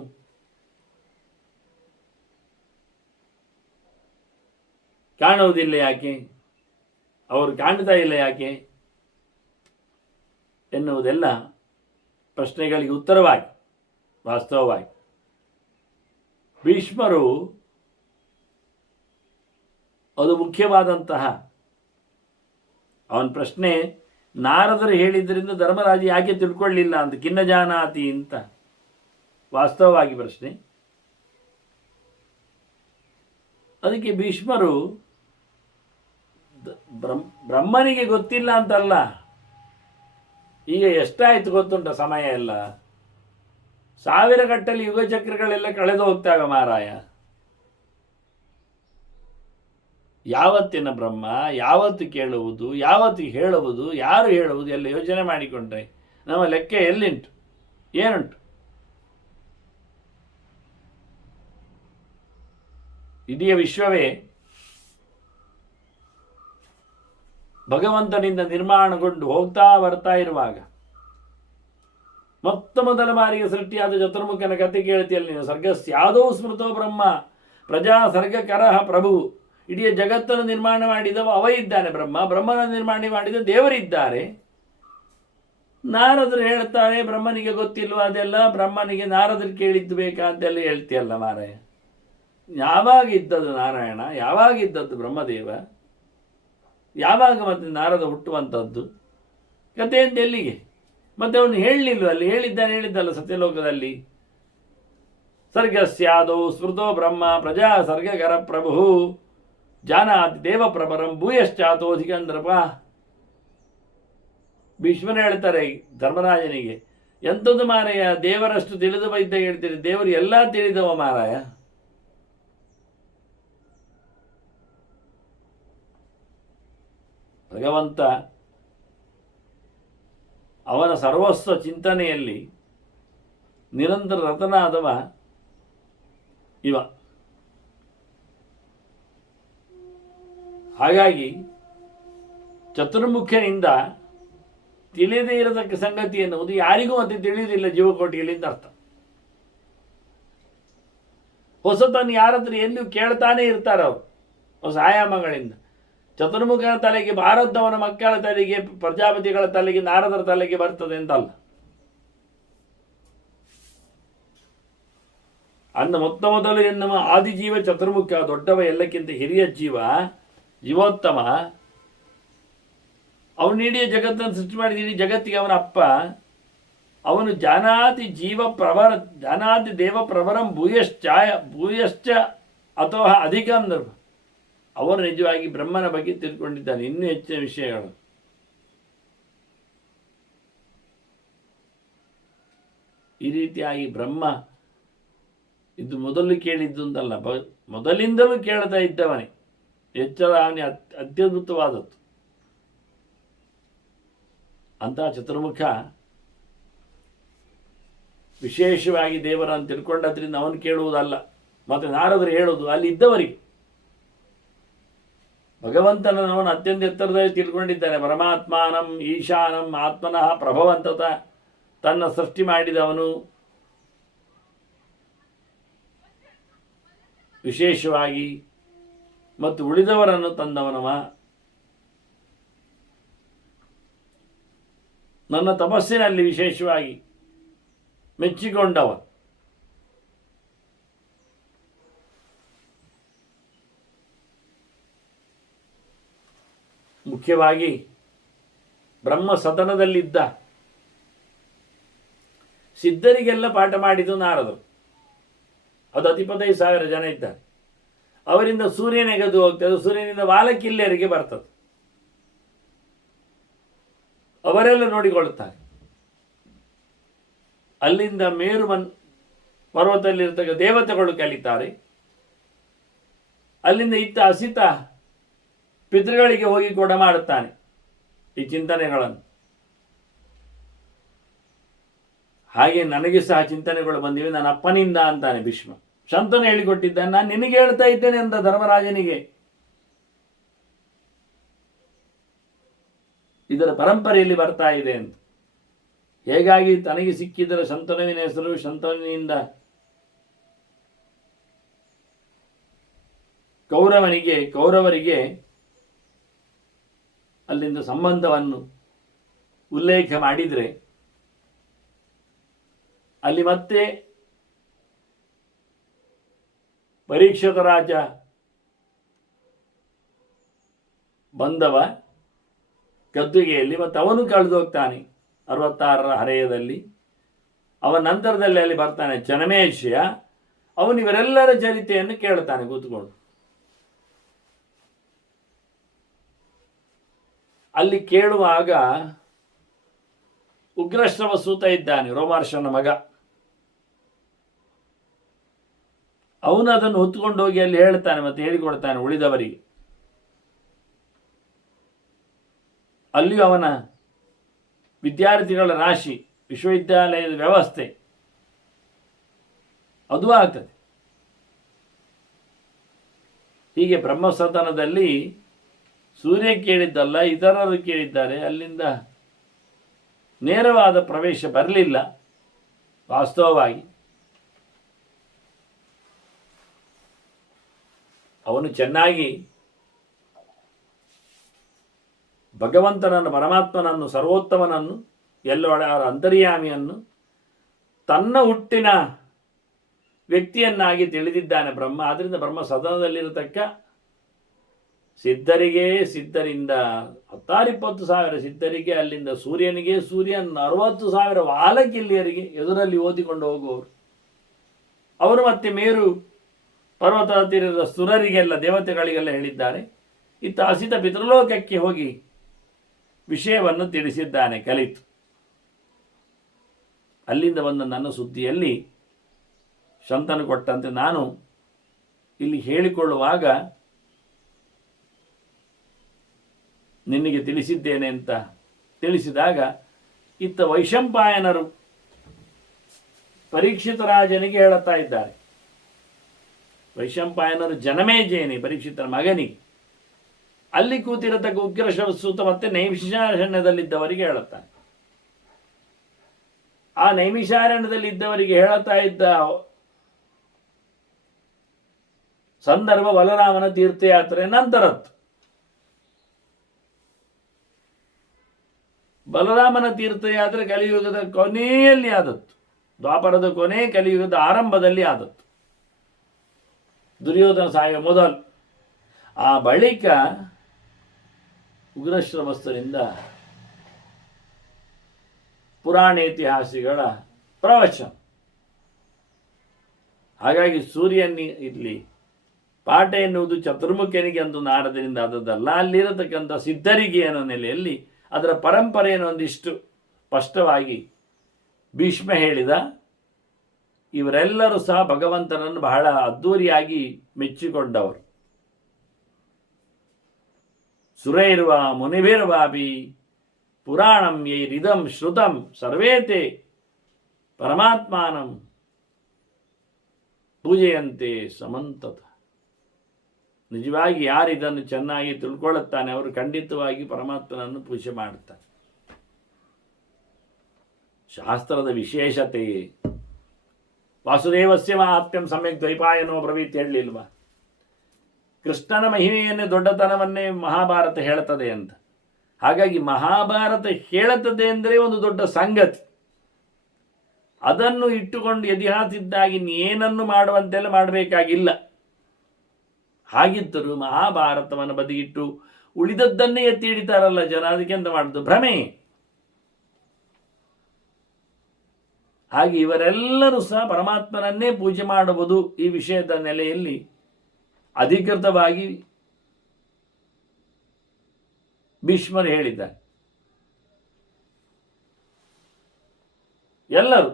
ಕಾಣುವುದಿಲ್ಲ ಯಾಕೆ, ಅವರು ಕಾಣ್ತಾ ಇಲ್ಲ ಯಾಕೆ ಎನ್ನುವುದೆಲ್ಲ ಪ್ರಶ್ನೆಗಳಿಗೆ ಉತ್ತರವಾಗಿ ವಾಸ್ತವವಾಗಿ ಭೀಷ್ಮರು ಅದು ಮುಖ್ಯವಾದಂತಹ ಅವನ ಪ್ರಶ್ನೆ. ನಾರದರು ಹೇಳಿದ್ದರಿಂದ ಧರ್ಮರಾಜ ಯಾಕೆ ತಿಳ್ಕೊಳ್ಳಿಲ್ಲ ಅಂತ, ಖಿನ್ನ ಜಾನಾತಿ ಅಂತ ವಾಸ್ತವವಾಗಿ ಪ್ರಶ್ನೆ. ಅದಕ್ಕೆ ಭೀಷ್ಮರು ಬ್ರಹ್ಮನಿಗೆ ಗೊತ್ತಿಲ್ಲ ಅಂತಲ್ಲ, ಈಗ ಎಷ್ಟಾಯ್ತು ಗೊತ್ತುಂಟ ಸಮಯ ಎಲ್ಲ, 1000 ಗಟ್ಟಲೆ ಯುಗಚಕ್ರಗಳೆಲ್ಲ ಕಳೆದು ಹೋಗ್ತವೆ ಮಾರಾಯ. ಯಾವತ್ತಿನ ಬ್ರಹ್ಮ, ಯಾವತ್ತು ಕೇಳುವುದು, ಯಾವತ್ತು ಹೇಳುವುದು, ಯಾರು ಹೇಳುವುದು ಎಲ್ಲ ಯೋಚನೆ ಮಾಡಿಕೊಂಡ್ರೆ ನಮ್ಮ ಲೆಕ್ಕ ಎಲ್ಲಿಂಟು, ಏನುಂಟು? ಇಡೀ ವಿಶ್ವವೇ ಭಗವಂತನಿಂದ ನಿರ್ಮಾಣಗೊಂಡು ಹೋಗ್ತಾ ಬರ್ತಾ ಇರುವಾಗ ಮೊದಲ ಬಾರಿಗೆ ಸೃಷ್ಟಿಯಾದ ಚತುರ್ಮುಖನ ಕಥೆ ಕೇಳ್ತಿಯಲ್ಲಿ ನೀನು. ಸರ್ಗಸ್ಯಾದೋ ಸ್ಮೃತೋ ಬ್ರಹ್ಮ ಪ್ರಜಾ ಸರ್ಗಕರಃ ಪ್ರಭು. ಇಡೀ ಜಗತ್ತನ್ನು ನಿರ್ಮಾಣ ಮಾಡಿದವ ಅವ ಇದ್ದಾನೆ ಬ್ರಹ್ಮ, ಬ್ರಹ್ಮನ ನಿರ್ಮಾಣ ಮಾಡಿದ ದೇವರಿದ್ದಾರೆ. ನಾರದರು ಹೇಳ್ತಾರೆ ಬ್ರಹ್ಮನಿಗೆ ಗೊತ್ತಿಲ್ವ ಅದೆಲ್ಲ, ಬ್ರಹ್ಮನಿಗೆ ನಾರದರು ಕೇಳಿದ್ದು ಬೇಕಾ ಅಂತೆಲ್ಲ ಹೇಳ್ತೀಯಲ್ಲ ಮಾರಾಯ. ಯಾವಾಗ ಇದ್ದದ್ದು ನಾರಾಯಣ, ಯಾವಾಗ ಇದ್ದದ್ದು ಬ್ರಹ್ಮದೇವ, ಯಾವಾಗ ಮತ್ತೆ ನಾರದ ಹುಟ್ಟುವಂಥದ್ದು ಕಥೆಯಿಂದ ಎಲ್ಲಿಗೆ? ಮತ್ತೆ ಅವನು ಹೇಳಲಿಲ್ವ ಅಲ್ಲಿ? ಹೇಳಿದ್ದಲ್ಲ ಸತ್ಯಲೋಕದಲ್ಲಿ. ಸರ್ಗಸ್ಯಾದೋ ಸ್ಮೃತೋ ಬ್ರಹ್ಮ ಪ್ರಜಾ ಸರ್ಗಕರ ಪ್ರಭು ಜಾನಾತಿ ದೇವ ಪ್ರಭರಂ ಭೂಯಶ್ಚಾತೋಧಿಕಂದ್ರಪ. ಭೀಷ್ಮರು ಹೇಳ್ತಾರೆ ಧರ್ಮರಾಜನಿಗೆ, ಎಂಥದ್ದು ಮಾರಾಯ, ದೇವರಷ್ಟು ತಿಳಿದು ಬೈದ್ದ ಹೇಳ್ತೀರಿ, ದೇವರು ಎಲ್ಲ ತಿಳಿದವ ಮಾರಾಯ. ಭಗವಂತ ಅವನ ಸರ್ವಸ್ವ ಚಿಂತನೆಯಲ್ಲಿ ನಿರಂತರ ರತನಾದವ ಇವ. ಹಾಗಾಗಿ ಚತುರ್ಮುಖನಿಂದ ತಿಳಿಯದೇ ಇರತಕ್ಕ ಸಂಗತಿ ಎನ್ನುವುದು ಯಾರಿಗೂ ಮತ್ತೆ ತಿಳಿಯುವುದಿಲ್ಲ ಜೀವಕೋಟಿಯಲ್ಲಿ ಅಂತ ಅರ್ಥ. ಹೊಸತನ್ನು ಯಾರತ್ರ ಎಲ್ಲೂ ಕೇಳ್ತಾನೆ ಇರ್ತಾರೆ ಅವರು ಹೊಸ ಆಯಾಮಗಳಿಂದ. ಚತುರ್ಮುಖನ ತಲೆಗೆ ಭಾರತವನ ಮಕ್ಕಳ ತಲೆಗೆ, ಪ್ರಜಾಪತಿಗಳ ತಲೆಗೆ, ನಾರದರ ತಲೆಗೆ ಬರ್ತದೆ ಅಂತಲ್ಲ. ಅಂದ ಮೊದಲು ಎನ್ನುವ ಆದಿಜೀವ ಚತುರ್ಮುಖ, ದೊಡ್ಡವ, ಎಲ್ಲಕ್ಕಿಂತ ಹಿರಿಯ ಜೀವ, ಜೀವೋತ್ತಮ. ಅವನು ಇಡೀ ಜಗತ್ತನ್ನು ಸೃಷ್ಟಿ ಮಾಡಿದ, ಇಡೀ ಜಗತ್ತಿಗೆ ಅವನ ಅಪ್ಪ. ಅವನು ಜಾನಾತಿ ದೇವ ಪ್ರವರಂ ಭೂಯಶ್ಚ ಅಥವಾ ಅಧಿಕಂ. ಅವರು ನಿಜವಾಗಿ ಬ್ರಹ್ಮನ ಬಗ್ಗೆ ತಿಳ್ಕೊಂಡಿದ್ದಾನೆ ಇನ್ನೂ ಹೆಚ್ಚಿನ ವಿಷಯಗಳು. ಈ ರೀತಿಯಾಗಿ ಬ್ರಹ್ಮ ಇದು ಮೊದಲು ಕೇಳಿದ್ದು ಅಂತಲ್ಲ, ಮೊದಲಿಂದಲೂ ಕೇಳ್ತಾ ಇದ್ದವನೇ. ಎಚ್ಚರ ಅವನೇ ಅತ್ಯದ್ಭುತವಾದದ್ದು. ಅಂತಹ ಚತುರ್ಮುಖ ವಿಶೇಷವಾಗಿ ದೇವರನ್ನು ತಿಳ್ಕೊಂಡದ್ರಿಂದ ಅವನು ಕೇಳುವುದಲ್ಲ, ಮತ್ತು ನಾರದರು ಹೇಳುವುದು ಅಲ್ಲಿ ಇದ್ದವರಿಗೆ. ಭಗವಂತನನ್ನು ಅವನು ಅತ್ಯಂತ ಎತ್ತರದಲ್ಲಿ ತಿಳ್ಕೊಂಡಿದ್ದಾನೆ. ಪರಮಾತ್ಮಾನಂ ಈಶಾನಂ ಆತ್ಮನಃ ಪ್ರಭವಂತತ. ತನ್ನ ಸೃಷ್ಟಿ ಮಾಡಿದವನು ವಿಶೇಷವಾಗಿ ಮತ್ತು ಉಳಿದವರನ್ನು ತಂದವನವ. ನನ್ನ ತಪಸ್ಸಿನಲ್ಲಿ ವಿಶೇಷವಾಗಿ ಮೆಚ್ಚಿಕೊಂಡವ. ಮುಖ್ಯವಾಗಿ ಬ್ರಹ್ಮ ಸದನದಲ್ಲಿದ್ದ ಸಿದ್ಧರಿಗೆಲ್ಲ ಪಾಠ ಮಾಡಿದ್ದು ನಾರದರು. ಅದು 25,000 ಜನ ಇದ್ದಾರೆ. ಅವರಿಂದ ಸೂರ್ಯನೆಗೆದು ಹೋಗ್ತದೆ, ಸೂರ್ಯನಿಂದ ವಾಲಕಿಲ್ಯರಿಗೆ ಬರ್ತದೆ. ಅವರೆಲ್ಲ ನೋಡಿಕೊಳ್ಳುತ್ತಾರೆ. ಅಲ್ಲಿಂದ ಪರ್ವತದಲ್ಲಿರ್ತಕ್ಕ ದೇವತೆಗಳು ಕಲಿತಾರೆ. ಅಲ್ಲಿಂದ ಇತ್ತ ಹಸಿತ ಪಿತೃಗಳಿಗೆ ಹೋಗಿ ಕೂಡ ಮಾಡುತ್ತಾನೆ ಈ ಚಿಂತನೆಗಳನ್ನು. ಹಾಗೆ ನನಗೆ ಸಹ ಚಿಂತನೆಗಳು ಬಂದಿವೆ ನನ್ನ ಅಪ್ಪನಿಂದ ಅಂತಾನೆ ಭೀಷ್ಮ. ಶಂತನು ಹೇಳಿಕೊಟ್ಟಿದ್ದಾನೆ, ನಾನು ನಿನಗೆ ಹೇಳ್ತಾ ಇದ್ದೇನೆ ಅಂತ ಧರ್ಮರಾಜನಿಗೆ. ಇದರ ಪರಂಪರೆಯಲ್ಲಿ ಬರ್ತಾ ಇದೆ ಅಂತ. ಹೇಗಾಗಿ ತನಗೆ ಸಿಕ್ಕಿದರ ಶಂತನುವಿನ ಹೆಸರು, ಶಂತನುವಿನಿಂದ ಕೌರವರಿಗೆ ಅಲ್ಲಿಂದ ಸಂಬಂಧವನ್ನು ಉಲ್ಲೇಖ ಮಾಡಿದರೆ ಅಲ್ಲಿ ಮತ್ತೆ ಪರೀಕ್ಷಿತ ರಾಜ ಬಂದವ ಗದ್ದುಗೆಯಲ್ಲಿ, ಮತ್ತು ಅವನು ಕಳೆದು ಹೋಗ್ತಾನೆ 66ರ ಹರೆಯದಲ್ಲಿ. ಅವನ ನಂತರದಲ್ಲಿ ಅಲ್ಲಿ ಬರ್ತಾನೆ ಜನಮೇಜಯ. ಅವನು ಇವರೆಲ್ಲರ ಚರಿತೆಯನ್ನು ಕೇಳ್ತಾನೆ ಕೂತ್ಕೊಂಡು. ಅಲ್ಲಿ ಕೇಳುವಾಗ ಉಗ್ರಶ್ರವ ಸೂತ ಇದ್ದಾನೆ, ರೋಮಾರ್ಷನ ಮಗ. ಅವನು ಅದನ್ನು ಹೊತ್ತುಕೊಂಡು ಹೋಗಿ ಅಲ್ಲಿ ಹೇಳ್ತಾನೆ ಮತ್ತು ಹೇಳಿಕೊಡ್ತಾನೆ ಉಳಿದವರಿಗೆ. ಅಲ್ಲಿಯೂ ಅವನ ವಿದ್ಯಾರ್ಥಿಗಳ ರಾಶಿ, ವಿಶ್ವವಿದ್ಯಾಲಯದ ವ್ಯವಸ್ಥೆ ಅದು ಆಗ್ತದೆ. ಹೀಗೆ ಬ್ರಹ್ಮಸದನದಲ್ಲಿ ಸೂರ್ಯ ಕೇಳಿದ್ದಲ್ಲ, ಇತರರು ಕೇಳಿದ್ದಾರೆ. ಅಲ್ಲಿಂದ ನೇರವಾದ ಪ್ರವೇಶ ಬರಲಿಲ್ಲ ವಾಸ್ತವವಾಗಿ. ಅವನು ಚೆನ್ನಾಗಿ ಭಗವಂತನನ್ನು, ಪರಮಾತ್ಮನನ್ನು, ಸರ್ವೋತ್ತಮನನ್ನು, ಎಲ್ಲೊಳ ಅಂತರ್ಯಾಮಿಯನ್ನು ತನ್ನ ಹುಟ್ಟಿನ ವ್ಯಕ್ತಿಯನ್ನಾಗಿ ತಿಳಿದಿದ್ದಾನೆ ಬ್ರಹ್ಮ. ಆದ್ದರಿಂದ ಬ್ರಹ್ಮ ಸದನದಲ್ಲಿರತಕ್ಕ ಸಿದ್ಧರಿಂದ 16,000-20,000 ಸಿದ್ಧರಿಗೆ, ಅಲ್ಲಿಂದ ಸೂರ್ಯನಿಗೆ, ಸೂರ್ಯನ 60,000 ವಾಲಕಿಲ್ಲಿಯರಿಗೆ ಎದುರಲ್ಲಿ ಓದಿಕೊಂಡು ಹೋಗುವವರು. ಅವರು ಮತ್ತೆ ಮೇರು ಪರ್ವತ ತೀರದ ಸುರರಿಗೆಲ್ಲ, ದೇವತೆಗಳಿಗೆಲ್ಲ ಹೇಳಿದ್ದಾರೆ. ಇತ್ತ ಹಸಿತ ಪಿತೃಲೋಕಕ್ಕೆ ಹೋಗಿ ವಿಷಯವನ್ನು ತಿಳಿಸಿದ್ದಾನೆ ಕಲಿತು. ಅಲ್ಲಿಂದ ಬಂದ ನನ್ನ ಸುದ್ದಿಯಲ್ಲಿ ಶಂತನು ಕೊಟ್ಟಂತೆ ನಾನು ಇಲ್ಲಿ ಹೇಳಿಕೊಳ್ಳುವಾಗ ನಿನಗೆ ತಿಳಿಸಿದ್ದೇನೆ ಅಂತ ತಿಳಿಸಿದಾಗ, ಇತ್ತ ವೈಶಂಪಾಯನರು ಪರೀಕ್ಷಿತ ರಾಜನಿಗೆ ಹೇಳುತ್ತಾ ಇದ್ದಾರೆ. ವೈಶಂಪಾಯನರು ಜನಮೇಜಯನಿ, ಪರೀಕ್ಷಿತರ ಮಗನಿಗೆ. ಅಲ್ಲಿ ಕೂತಿರತಕ್ಕ ಉಗ್ರಶ್ರವಸೂತ ಮತ್ತೆ ನೈಮಿಷಾರಣ್ಯದಲ್ಲಿದ್ದವರಿಗೆ ಹೇಳುತ್ತಾನೆ. ಆ ನೈಮಿಷಾರಣ್ಯದಲ್ಲಿದ್ದವರಿಗೆ ಹೇಳುತ್ತಾ ಇದ್ದ ಸಂದರ್ಭ ಬಲರಾಮನ ತೀರ್ಥಯಾತ್ರೆ ನಂತರದ್ದು. ಬಲರಾಮನ ತೀರ್ಥಯಾತ್ರೆ ಕಲಿಯುಗದ ಕೊನೆಯಲ್ಲಿ ಆದದ್ದು, ದ್ವಾಪರದ ಕೊನೆ, ಕಲಿಯುಗದ ಆರಂಭದಲ್ಲಿ ಆದದ್ದು, ದುರ್ಯೋಧನ ಸಾಯುವ ಮೊದಲು. ಆ ಬಳಿಕ ಉಗ್ರಶ್ರವಸ್ಥರಿಂದ ಪುರಾಣೇತಿಹಾಸಿಗಳ ಪ್ರವಚನ. ಹಾಗಾಗಿ ಸೂರ್ಯನಿ ಇಲ್ಲಿ ಪಾಠ ಎನ್ನುವುದು ಚತುರ್ಮುಖನಿಗೆ ಅಂದು ನಾರದರಿಂದ ಆದದ್ದಲ್ಲ, ಅಲ್ಲಿರತಕ್ಕಂಥ ಸಿದ್ಧರಿಗೆ ಅನ್ನೋ ನೆಲೆಯಲ್ಲಿ ಅದರ ಪರಂಪರೆಯನ್ನು ಒಂದಿಷ್ಟು ಸ್ಪಷ್ಟವಾಗಿ ಭೀಷ್ಮ ಹೇಳಿದ. ಇವರೆಲ್ಲರೂ ಸಹ ಭಗವಂತನನ್ನು ಬಹಳ ಅದ್ಧೂರಿಯಾಗಿ ಮೆಚ್ಚಿಕೊಂಡವರು. ಸುರೈರ್ವ ಮುನಿಭಿರ್ವಾಪಿ ಪುರಾಣಂ ಯೈರಿದಂ ಶ್ರುತಂ ಸರ್ವೇತೆ ಪರಮಾತ್ಮಾನಂ ಪೂಜೆಯಂತೆ ಸಮಂತತ. ನಿಜವಾಗಿ ಯಾರಿದನ್ನು ಚೆನ್ನಾಗಿ ತಿಳ್ಕೊಳ್ಳುತ್ತಾನೆ ಅವರು ಖಂಡಿತವಾಗಿ ಪರಮಾತ್ಮನನ್ನು ಪೂಜೆ ಮಾಡುತ್ತಾರೆ. ಶಾಸ್ತ್ರದ ವಿಶೇಷತೆ ವಾಸುದೇವಸ್ಯ ಮಹಾತ್ಮ್ಯಂ ಸಮ್ಯಕ್ ದ್ವೈಪಾಯನೋ ಬ್ರವೀತ್ ಹೇಳಲಿಲ್ವಾ? ಕೃಷ್ಣನ ಮಹಿಮೆಯನ್ನೇ, ದೊಡ್ಡತನವನ್ನೇ ಮಹಾಭಾರತ ಹೇಳುತ್ತದೆ ಅಂತ. ಹಾಗಾಗಿ ಮಹಾಭಾರತ ಹೇಳುತ್ತದೆ ಅಂದರೆ ಒಂದು ದೊಡ್ಡ ಸಂಗತಿ. ಅದನ್ನು ಇಟ್ಟುಕೊಂಡು ಇತಿಹಾಸದ್ದಾಗಿ ಏನನ್ನು ಮಾಡುವಂತೆಲ್ಲ ಮಾಡಬೇಕಾಗಿಲ್ಲ. ಹಾಗಿದ್ದರೂ ಮಹಾಭಾರತವನ್ನು ಬದಿಗಿಟ್ಟು ಉಳಿದದ್ದನ್ನೇ ಎತ್ತಿ ಹಿಡಿತಾರಲ್ಲ ಜನ, ಅದಕ್ಕೆ ಅಂತ ಮಾಡುದು ಭ್ರಮೆ. ಹಾಗೆ ಇವರೆಲ್ಲರೂ ಸಹ ಪರಮಾತ್ಮನನ್ನೇ ಪೂಜೆ ಮಾಡುವುದು ಈ ವಿಷಯದ ನೆಲೆಯಲ್ಲಿ ಅಧಿಕೃತವಾಗಿ ಭೀಷ್ಮರು ಹೇಳಿದ್ದಾರೆ. ಎಲ್ಲರೂ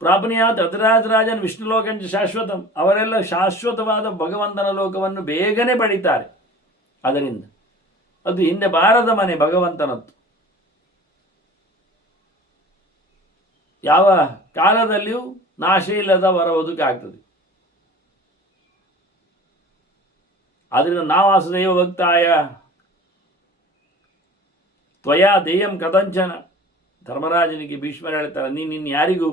ಪ್ರಾಪ್ನುಯಾತ್ ಅಧಿರಾಜರಾಜನ್ ವಿಷ್ಣುಲೋಕಂಚ ಶಾಶ್ವತಂ, ಅವರೆಲ್ಲ ಶಾಶ್ವತವಾದ ಭಗವಂತನ ಲೋಕವನ್ನು ಬೇಗನೆ ಪಡಿತಾರೆ. ಅದರಿಂದ ಅದು ಹಿಂದೆ ಬಾರದ ಮನೆ ಭಗವಂತನದ್ದು. ಯಾವ ಕಾಲದಲ್ಲಿಯೂ ನಾಶ ಇಲ್ಲದ ಹೊರ ಬದುಕಾಗ್ತದೆ. ಆದ್ದರಿಂದ ನಾ ವಾಸುದೇವ ಭಕ್ತಾಯ ತ್ವಯಾ ದೇಯಂ ಕದಂಚನ. ಧರ್ಮರಾಜನಿಗೆ ಭೀಷ್ಮರು ಹೇಳ್ತಾರೆ, ನೀನು ಯಾರಿಗೂ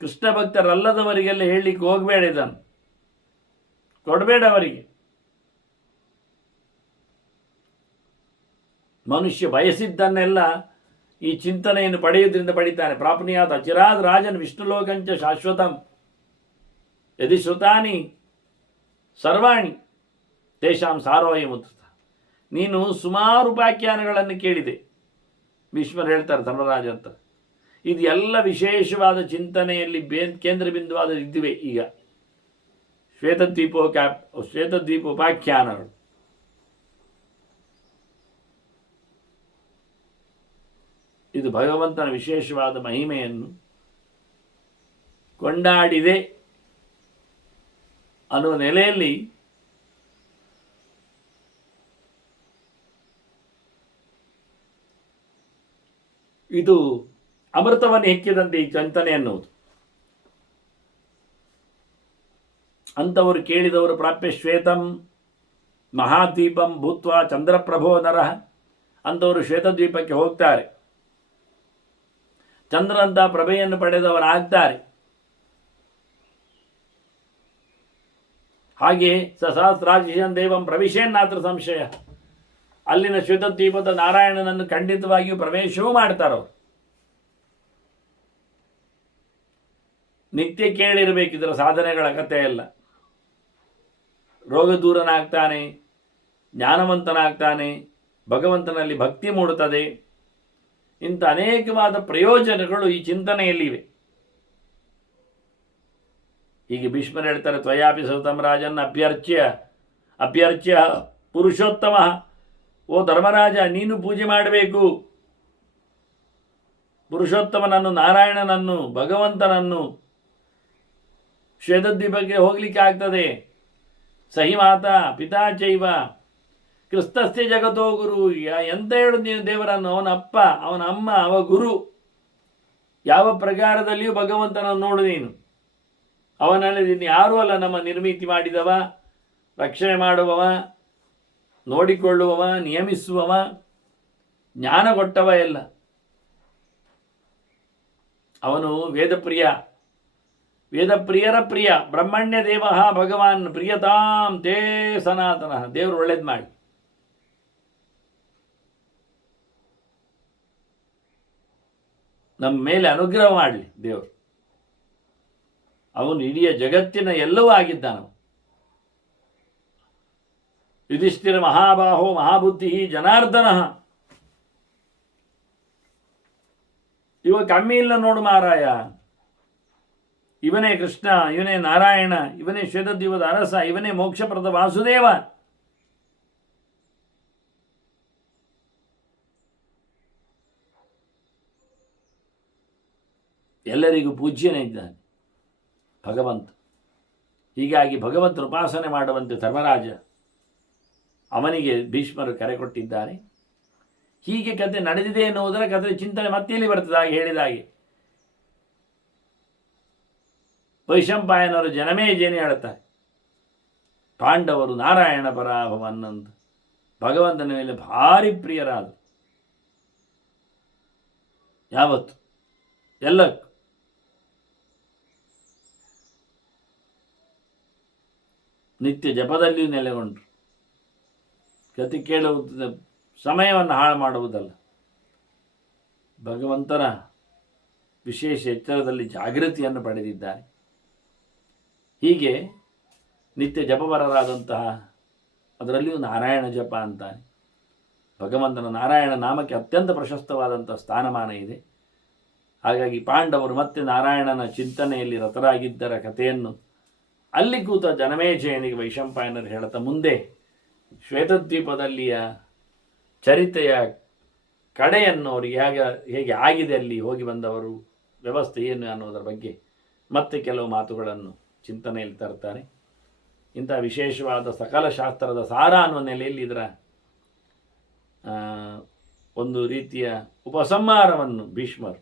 ಕೃಷ್ಣ ಭಕ್ತರಲ್ಲದವರಿಗೆಲ್ಲ ಹೇಳಲಿಕ್ಕೆ ಹೋಗಬೇಡ, ಇದನ್ನು ಕೊಡಬೇಡ ಅವರಿಗೆ. ಮನುಷ್ಯ ಬಯಸಿದ್ದನ್ನೆಲ್ಲ ಈ ಚಿಂತನೆಯನ್ನು ಪಡೆಯುವುದರಿಂದ ಪಡಿತಾನೆ. ಪ್ರಾಪ್ನುಯಾತ್ ಅಚಿರಾದ್ ರಾಜನ್ ವಿಷ್ಣುಲೋಕಂಚ ಶಾಶ್ವತಂ ಯದಿ ಶ್ರುತಾನಿ ಸರ್ವಾಣಿ ತೇಷಾಂ ಸಾರೋಯಮುತ್ತ. ನೀನು ಸುಮಾರು ಉಪಾಖ್ಯಾನಗಳನ್ನು ಕೇಳಿದೆ, ಭೀಷ್ಮರು ಹೇಳ್ತಾರೆ ಧರ್ಮರಾಜ ಅಂತ. ಇದು ಎಲ್ಲ ವಿಶೇಷವಾದ ಚಿಂತನೆಯಲ್ಲಿ ಕೇಂದ್ರ ಬಿಂದುವಾದ ಇದ್ದಿವೆ. ಈಗ ಶ್ವೇತದ್ವೀಪ ಉಪಾಖ್ಯಾನಗಳು ಇದು ಭಗವಂತನ ವಿಶೇಷವಾದ ಮಹಿಮೆಯನ್ನು ಕೊಂಡಾಡಿದೆ ಅನ್ನುವ ನೆಲೆಯಲ್ಲಿ ಇದು ಅಮೃತವನ್ನು ಹೆಕ್ಕಿದಂತೆ ಈ ಚಿಂತನೆ ಅನ್ನುವುದು. ಅಂಥವರು ಕೇಳಿದವರು ಪ್ರಾಪ್ಯ ಶ್ವೇತಂ ಮಹಾದ್ವೀಪಂ ಭೂತ್ವ ಚಂದ್ರಪ್ರಭೋ ನರಃ. ಅಂಥವರು ಶ್ವೇತದ್ವೀಪಕ್ಕೆ ಹೋಗ್ತಾರೆ, ಚಂದ್ರಂತ ಪ್ರಭೆಯನ್ನು ಪಡೆದವರಾಗ್ತಾರೆ. ಹಾಗೆ ಸಹಸ್ರಾಜಿಷನ್ ದೇವಂ ಪ್ರವಿಶೇನ್ನಾತ್ರ ಸಂಶಯ. ಅಲ್ಲಿನ ಶ್ವೇತದ್ವೀಪದ ನಾರಾಯಣನನ್ನು ಖಂಡಿತವಾಗಿಯೂ ಪ್ರವೇಶವೂ ಮಾಡ್ತಾರವರು. ನಿತ್ಯ ಕೇಳಿರಬೇಕಿದರ ಸಾಧನೆಗಳ ಕಥೆ ಎಲ್ಲ. ರೋಗ ದೂರನಾಗ್ತಾನೆ, ಜ್ಞಾನವಂತನಾಗ್ತಾನೆ, ಭಗವಂತನಲ್ಲಿ ಭಕ್ತಿ ಮೂಡುತ್ತದೆ. ಇಂಥ ಅನೇಕವಾದ ಪ್ರಯೋಜನಗಳು ಈ ಚಿಂತನೆಯಲ್ಲಿವೆ. ಹೀಗೆ ಭೀಷ್ಮರು ಹೇಳ್ತಾರೆ, ತ್ವಯಾಪಿ ಸತತಂ ರಾಜನ್ ಅಭ್ಯರ್ಚ್ಯ ಪುರುಷೋತ್ತಮ. ಓ ಧರ್ಮರಾಜ, ನೀನು ಪೂಜೆ ಮಾಡಬೇಕು ಪುರುಷೋತ್ತಮನನ್ನು, ನಾರಾಯಣನನ್ನು, ಭಗವಂತನನ್ನು. ಶ್ವೇತದ್ವೀಪಕ್ಕೆ ಹೋಗ್ಲಿಕ್ಕೆ ಆಗ್ತದೆ. ಸಹಿ ಮಾತಾ ಪಿತಾ ಚೈವ ಕ್ರಿಸ್ತಸ್ಯ ಜಗತೋ ಗುರು. ಎಂತ ಹೇಳುದು ನೀನು ದೇವರನ್ನು? ಅವನ ಅಪ್ಪ, ಅವನ ಅಮ್ಮ, ಅವ ಗುರು. ಯಾವ ಪ್ರಕಾರದಲ್ಲಿಯೂ ಭಗವಂತನನ್ನು ನೋಡು ನೀನು. ಅವನಲ್ಲಿ ಯಾರೂ ಅಲ್ಲ ನಮ್ಮ ನಿರ್ಮಿತಿ ಮಾಡಿದವ, ರಕ್ಷಣೆ ಮಾಡುವವ, ನೋಡಿಕೊಳ್ಳುವವ, ನಿಯಮಿಸುವವ, ಜ್ಞಾನ ಕೊಟ್ಟವ ಎಲ್ಲ. ಅವನು ವೇದಪ್ರಿಯರ ಪ್ರಿಯ ಬ್ರಹ್ಮಣ್ಯ ದೇವ ಭಗವಾನ್ ಪ್ರಿಯತಾಂ ತೇ ಸನಾತನ. ದೇವರು ಒಳ್ಳೇದು ಮಾಡಿ ನಮ್ಮ ಮೇಲೆ ಅನುಗ್ರಹ ಮಾಡಲಿ ದೇವರು. ಅವನು ಇಡೀ ಜಗತ್ತಿನ ಎಲ್ಲವೂ ಆಗಿದ್ದಾನವ. ಯುಧಿಷ್ಠಿರ ಮಹಾಬಾಹೋ ಮಹಾಬುದ್ಧಿ ಜನಾರ್ದನ. ಇವ ಕಮ್ಮಿ ಇಲ್ಲ ನೋಡು ಮಾರಾಯ. ಇವನೇ ಕೃಷ್ಣ, ಇವನೇ ನಾರಾಯಣ, ಇವನೇ ಶ್ವೇತದ್ವೀಪದ ಅರಸ, ಇವನೇ ಮೋಕ್ಷಪ್ರದ ವಾಸುದೇವ. ಎಲ್ಲರಿಗೂ ಪೂಜ್ಯನೇ ಇದ್ದಾನೆ ಭಗವಂತ. ಹೀಗಾಗಿ ಭಗವಂತನ ಉಪಾಸನೆ ಮಾಡುವಂತೆ ಧರ್ಮರಾಜ ಅವನಿಗೆ ಭೀಷ್ಮರು ಕರೆ ಕೊಟ್ಟಿದ್ದಾರೆ. ಹೀಗೆ ಕತೆ ನಡೆದಿದೆ ಎನ್ನುವುದರ ಕತೆ ಚಿಂತನೆ ಮತ್ತೇಲಿ ಬರ್ತದೆ. ಹಾಗೆ ಹೇಳಿದಾಗೆ ವೈಶಂಪಾಯನವರು ಜನಮೇಜೇನೆ ಹೇಳ್ತಾರೆ, ಪಾಂಡವರು ನಾರಾಯಣ ಪರಾಭವನ್ನಂದು ಭಗವಂತನ ಮೇಲೆ ಭಾರಿ ಪ್ರಿಯರಾದ. ಯಾವತ್ತು ಎಲ್ಲಕ್ಕೂ ನಿತ್ಯ ಜಪದಲ್ಲಿಯೂ ನೆಲೆಗೊಂಡ್ರು. ಕತೆ ಕೇಳುವುದು ಸಮಯವನ್ನು ಹಾಳು ಮಾಡುವುದಲ್ಲ, ಭಗವಂತನ ವಿಶೇಷ ಎಚ್ಚರದಲ್ಲಿ ಜಾಗೃತಿಯನ್ನು ಪಡೆದಿದ್ದಾರೆ. ಹೀಗೆ ನಿತ್ಯ ಜಪವರರಾದಂತಹ, ಅದರಲ್ಲಿಯೂ ನಾರಾಯಣ ಜಪ ಅಂತಾನೆ. ಭಗವಂತನ ನಾರಾಯಣ ನಾಮಕ್ಕೆ ಅತ್ಯಂತ ಪ್ರಶಸ್ತವಾದಂಥ ಸ್ಥಾನಮಾನ ಇದೆ. ಹಾಗಾಗಿ ಪಾಂಡವರು ಮತ್ತೆ ನಾರಾಯಣನ ಚಿಂತನೆಯಲ್ಲಿ ರತರಾಗಿದ್ದರ ಕಥೆಯನ್ನು ಅಲ್ಲಿ ಕೂತ ಜನಮೇಜಯನಿಗೆ ವೈಶಂಪಾಯನರು ಹೇಳುತ್ತಾ ಮುಂದೆ ಶ್ವೇತದ್ವೀಪದಲ್ಲಿಯ ಚರಿತೆಯ ಕಡೆಯನ್ನು ಅವರಿಗೆ ಹೇಗೆ ಆಗಿದೆ ಅಲ್ಲಿ ಹೋಗಿ ಬಂದವರು ವ್ಯವಸ್ಥೆ ಏನು ಅನ್ನೋದರ ಬಗ್ಗೆ ಮತ್ತೆ ಕೆಲವು ಮಾತುಗಳನ್ನು ಚಿಂತನೆಯಲ್ಲಿ ತರ್ತಾರೆ. ಇಂಥ ವಿಶೇಷವಾದ ಸಕಲ ಶಾಸ್ತ್ರದ ಸಾರ ಅನ್ನುವ ನೆಲೆಯಲ್ಲಿ ಇದರ ಒಂದು ರೀತಿಯ ಉಪಸಂಹಾರವನ್ನು ಭೀಷ್ಮರು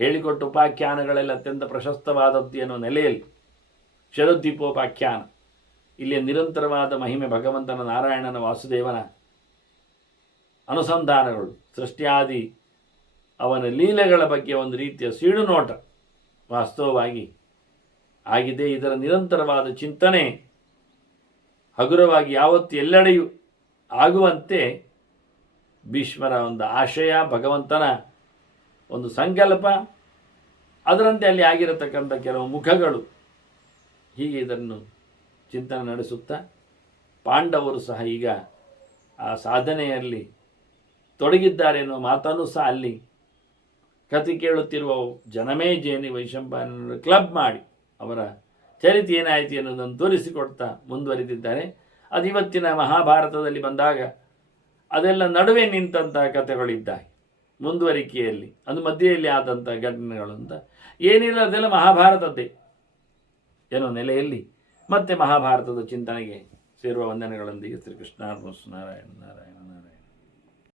ಹೇಳಿಕೊಟ್ಟು ಉಪಾಖ್ಯಾನಗಳೆಲ್ಲ ಅತ್ಯಂತ ಪ್ರಶಸ್ತವಾದದ್ದು ಎನ್ನುವ ನೆಲೆಯಲ್ಲಿ ಶರದ್ವೀಪೋಪಾಖ್ಯಾನ, ಇಲ್ಲಿ ನಿರಂತರವಾದ ಮಹಿಮೆ ಭಗವಂತನ ನಾರಾಯಣನ ವಾಸುದೇವನ ಅನುಸಂಧಾನಗಳು, ಸೃಷ್ಟಿಯಾದಿ ಅವನ ಲೀಲೆಗಳ ಬಗ್ಗೆ ಒಂದು ರೀತಿಯ ಸೀಳು ನೋಟ ವಾಸ್ತವವಾಗಿ ಆಗಿದೆ. ಇದರ ನಿರಂತರವಾದ ಚಿಂತನೆ ಹಗುರವಾಗಿ ಯಾವತ್ತು ಎಲ್ಲೆಡೆಯೂ ಆಗುವಂತೆ ಭೀಷ್ಮರ ಒಂದು ಆಶಯ, ಭಗವಂತನ ಒಂದು ಸಂಕಲ್ಪ, ಅದರಂತೆ ಅಲ್ಲಿ ಆಗಿರತಕ್ಕಂಥ ಕೆಲವು ಮುಖಗಳು, ಹೀಗೆ ಇದನ್ನು ಚಿಂತನೆ ನಡೆಸುತ್ತಾ ಪಾಂಡವರು ಸಹ ಈಗ ಆ ಸಾಧನೆಯಲ್ಲಿ ತೊಡಗಿದ್ದಾರೆ ಎನ್ನುವ ಮಾತನ್ನು ಸಹ ಅಲ್ಲಿ ಕಥೆ ಕೇಳುತ್ತಿರುವ ಜನಮೇಜಯನಿ ವೈಶಂಪಾಯನರು ಕ್ಲಬ್ ಮಾಡಿ ಅವರ ಚರಿತ್ರೆ ಏನಾಯಿತು ಎನ್ನುವುದನ್ನು ತೋರಿಸಿಕೊಡ್ತಾ ಮುಂದುವರಿದಿದ್ದಾರೆ. ಅದು ಇವತ್ತಿನ ಮಹಾಭಾರತದಲ್ಲಿ ಬಂದಾಗ ಅದೆಲ್ಲ ನಡುವೆ ನಿಂತಹ ಕಥೆಗಳಿದ್ದಾವೆ, ಮುಂದುವರಿಕೆಯಲ್ಲಿ ಅದು ಮಧ್ಯೆಯಲ್ಲಿ ಆದಂಥ ಘಟನೆಗಳು ಅಂತ ಏನಿಲ್ಲ, ಅದೆಲ್ಲ ಮಹಾಭಾರತದ್ದೇ ಎನ್ನುವ ನೆಲೆಯಲ್ಲಿ ಮತ್ತೆ ಮಹಾಭಾರತದ ಚಿಂತನೆಗೆ ಸೇರುವ ವಂದನೆಗಳೊಂದಿಗೆ ಶ್ರೀಕೃಷ್ಣ ನಾರಾಯಣ ನಾರಾಯಣ.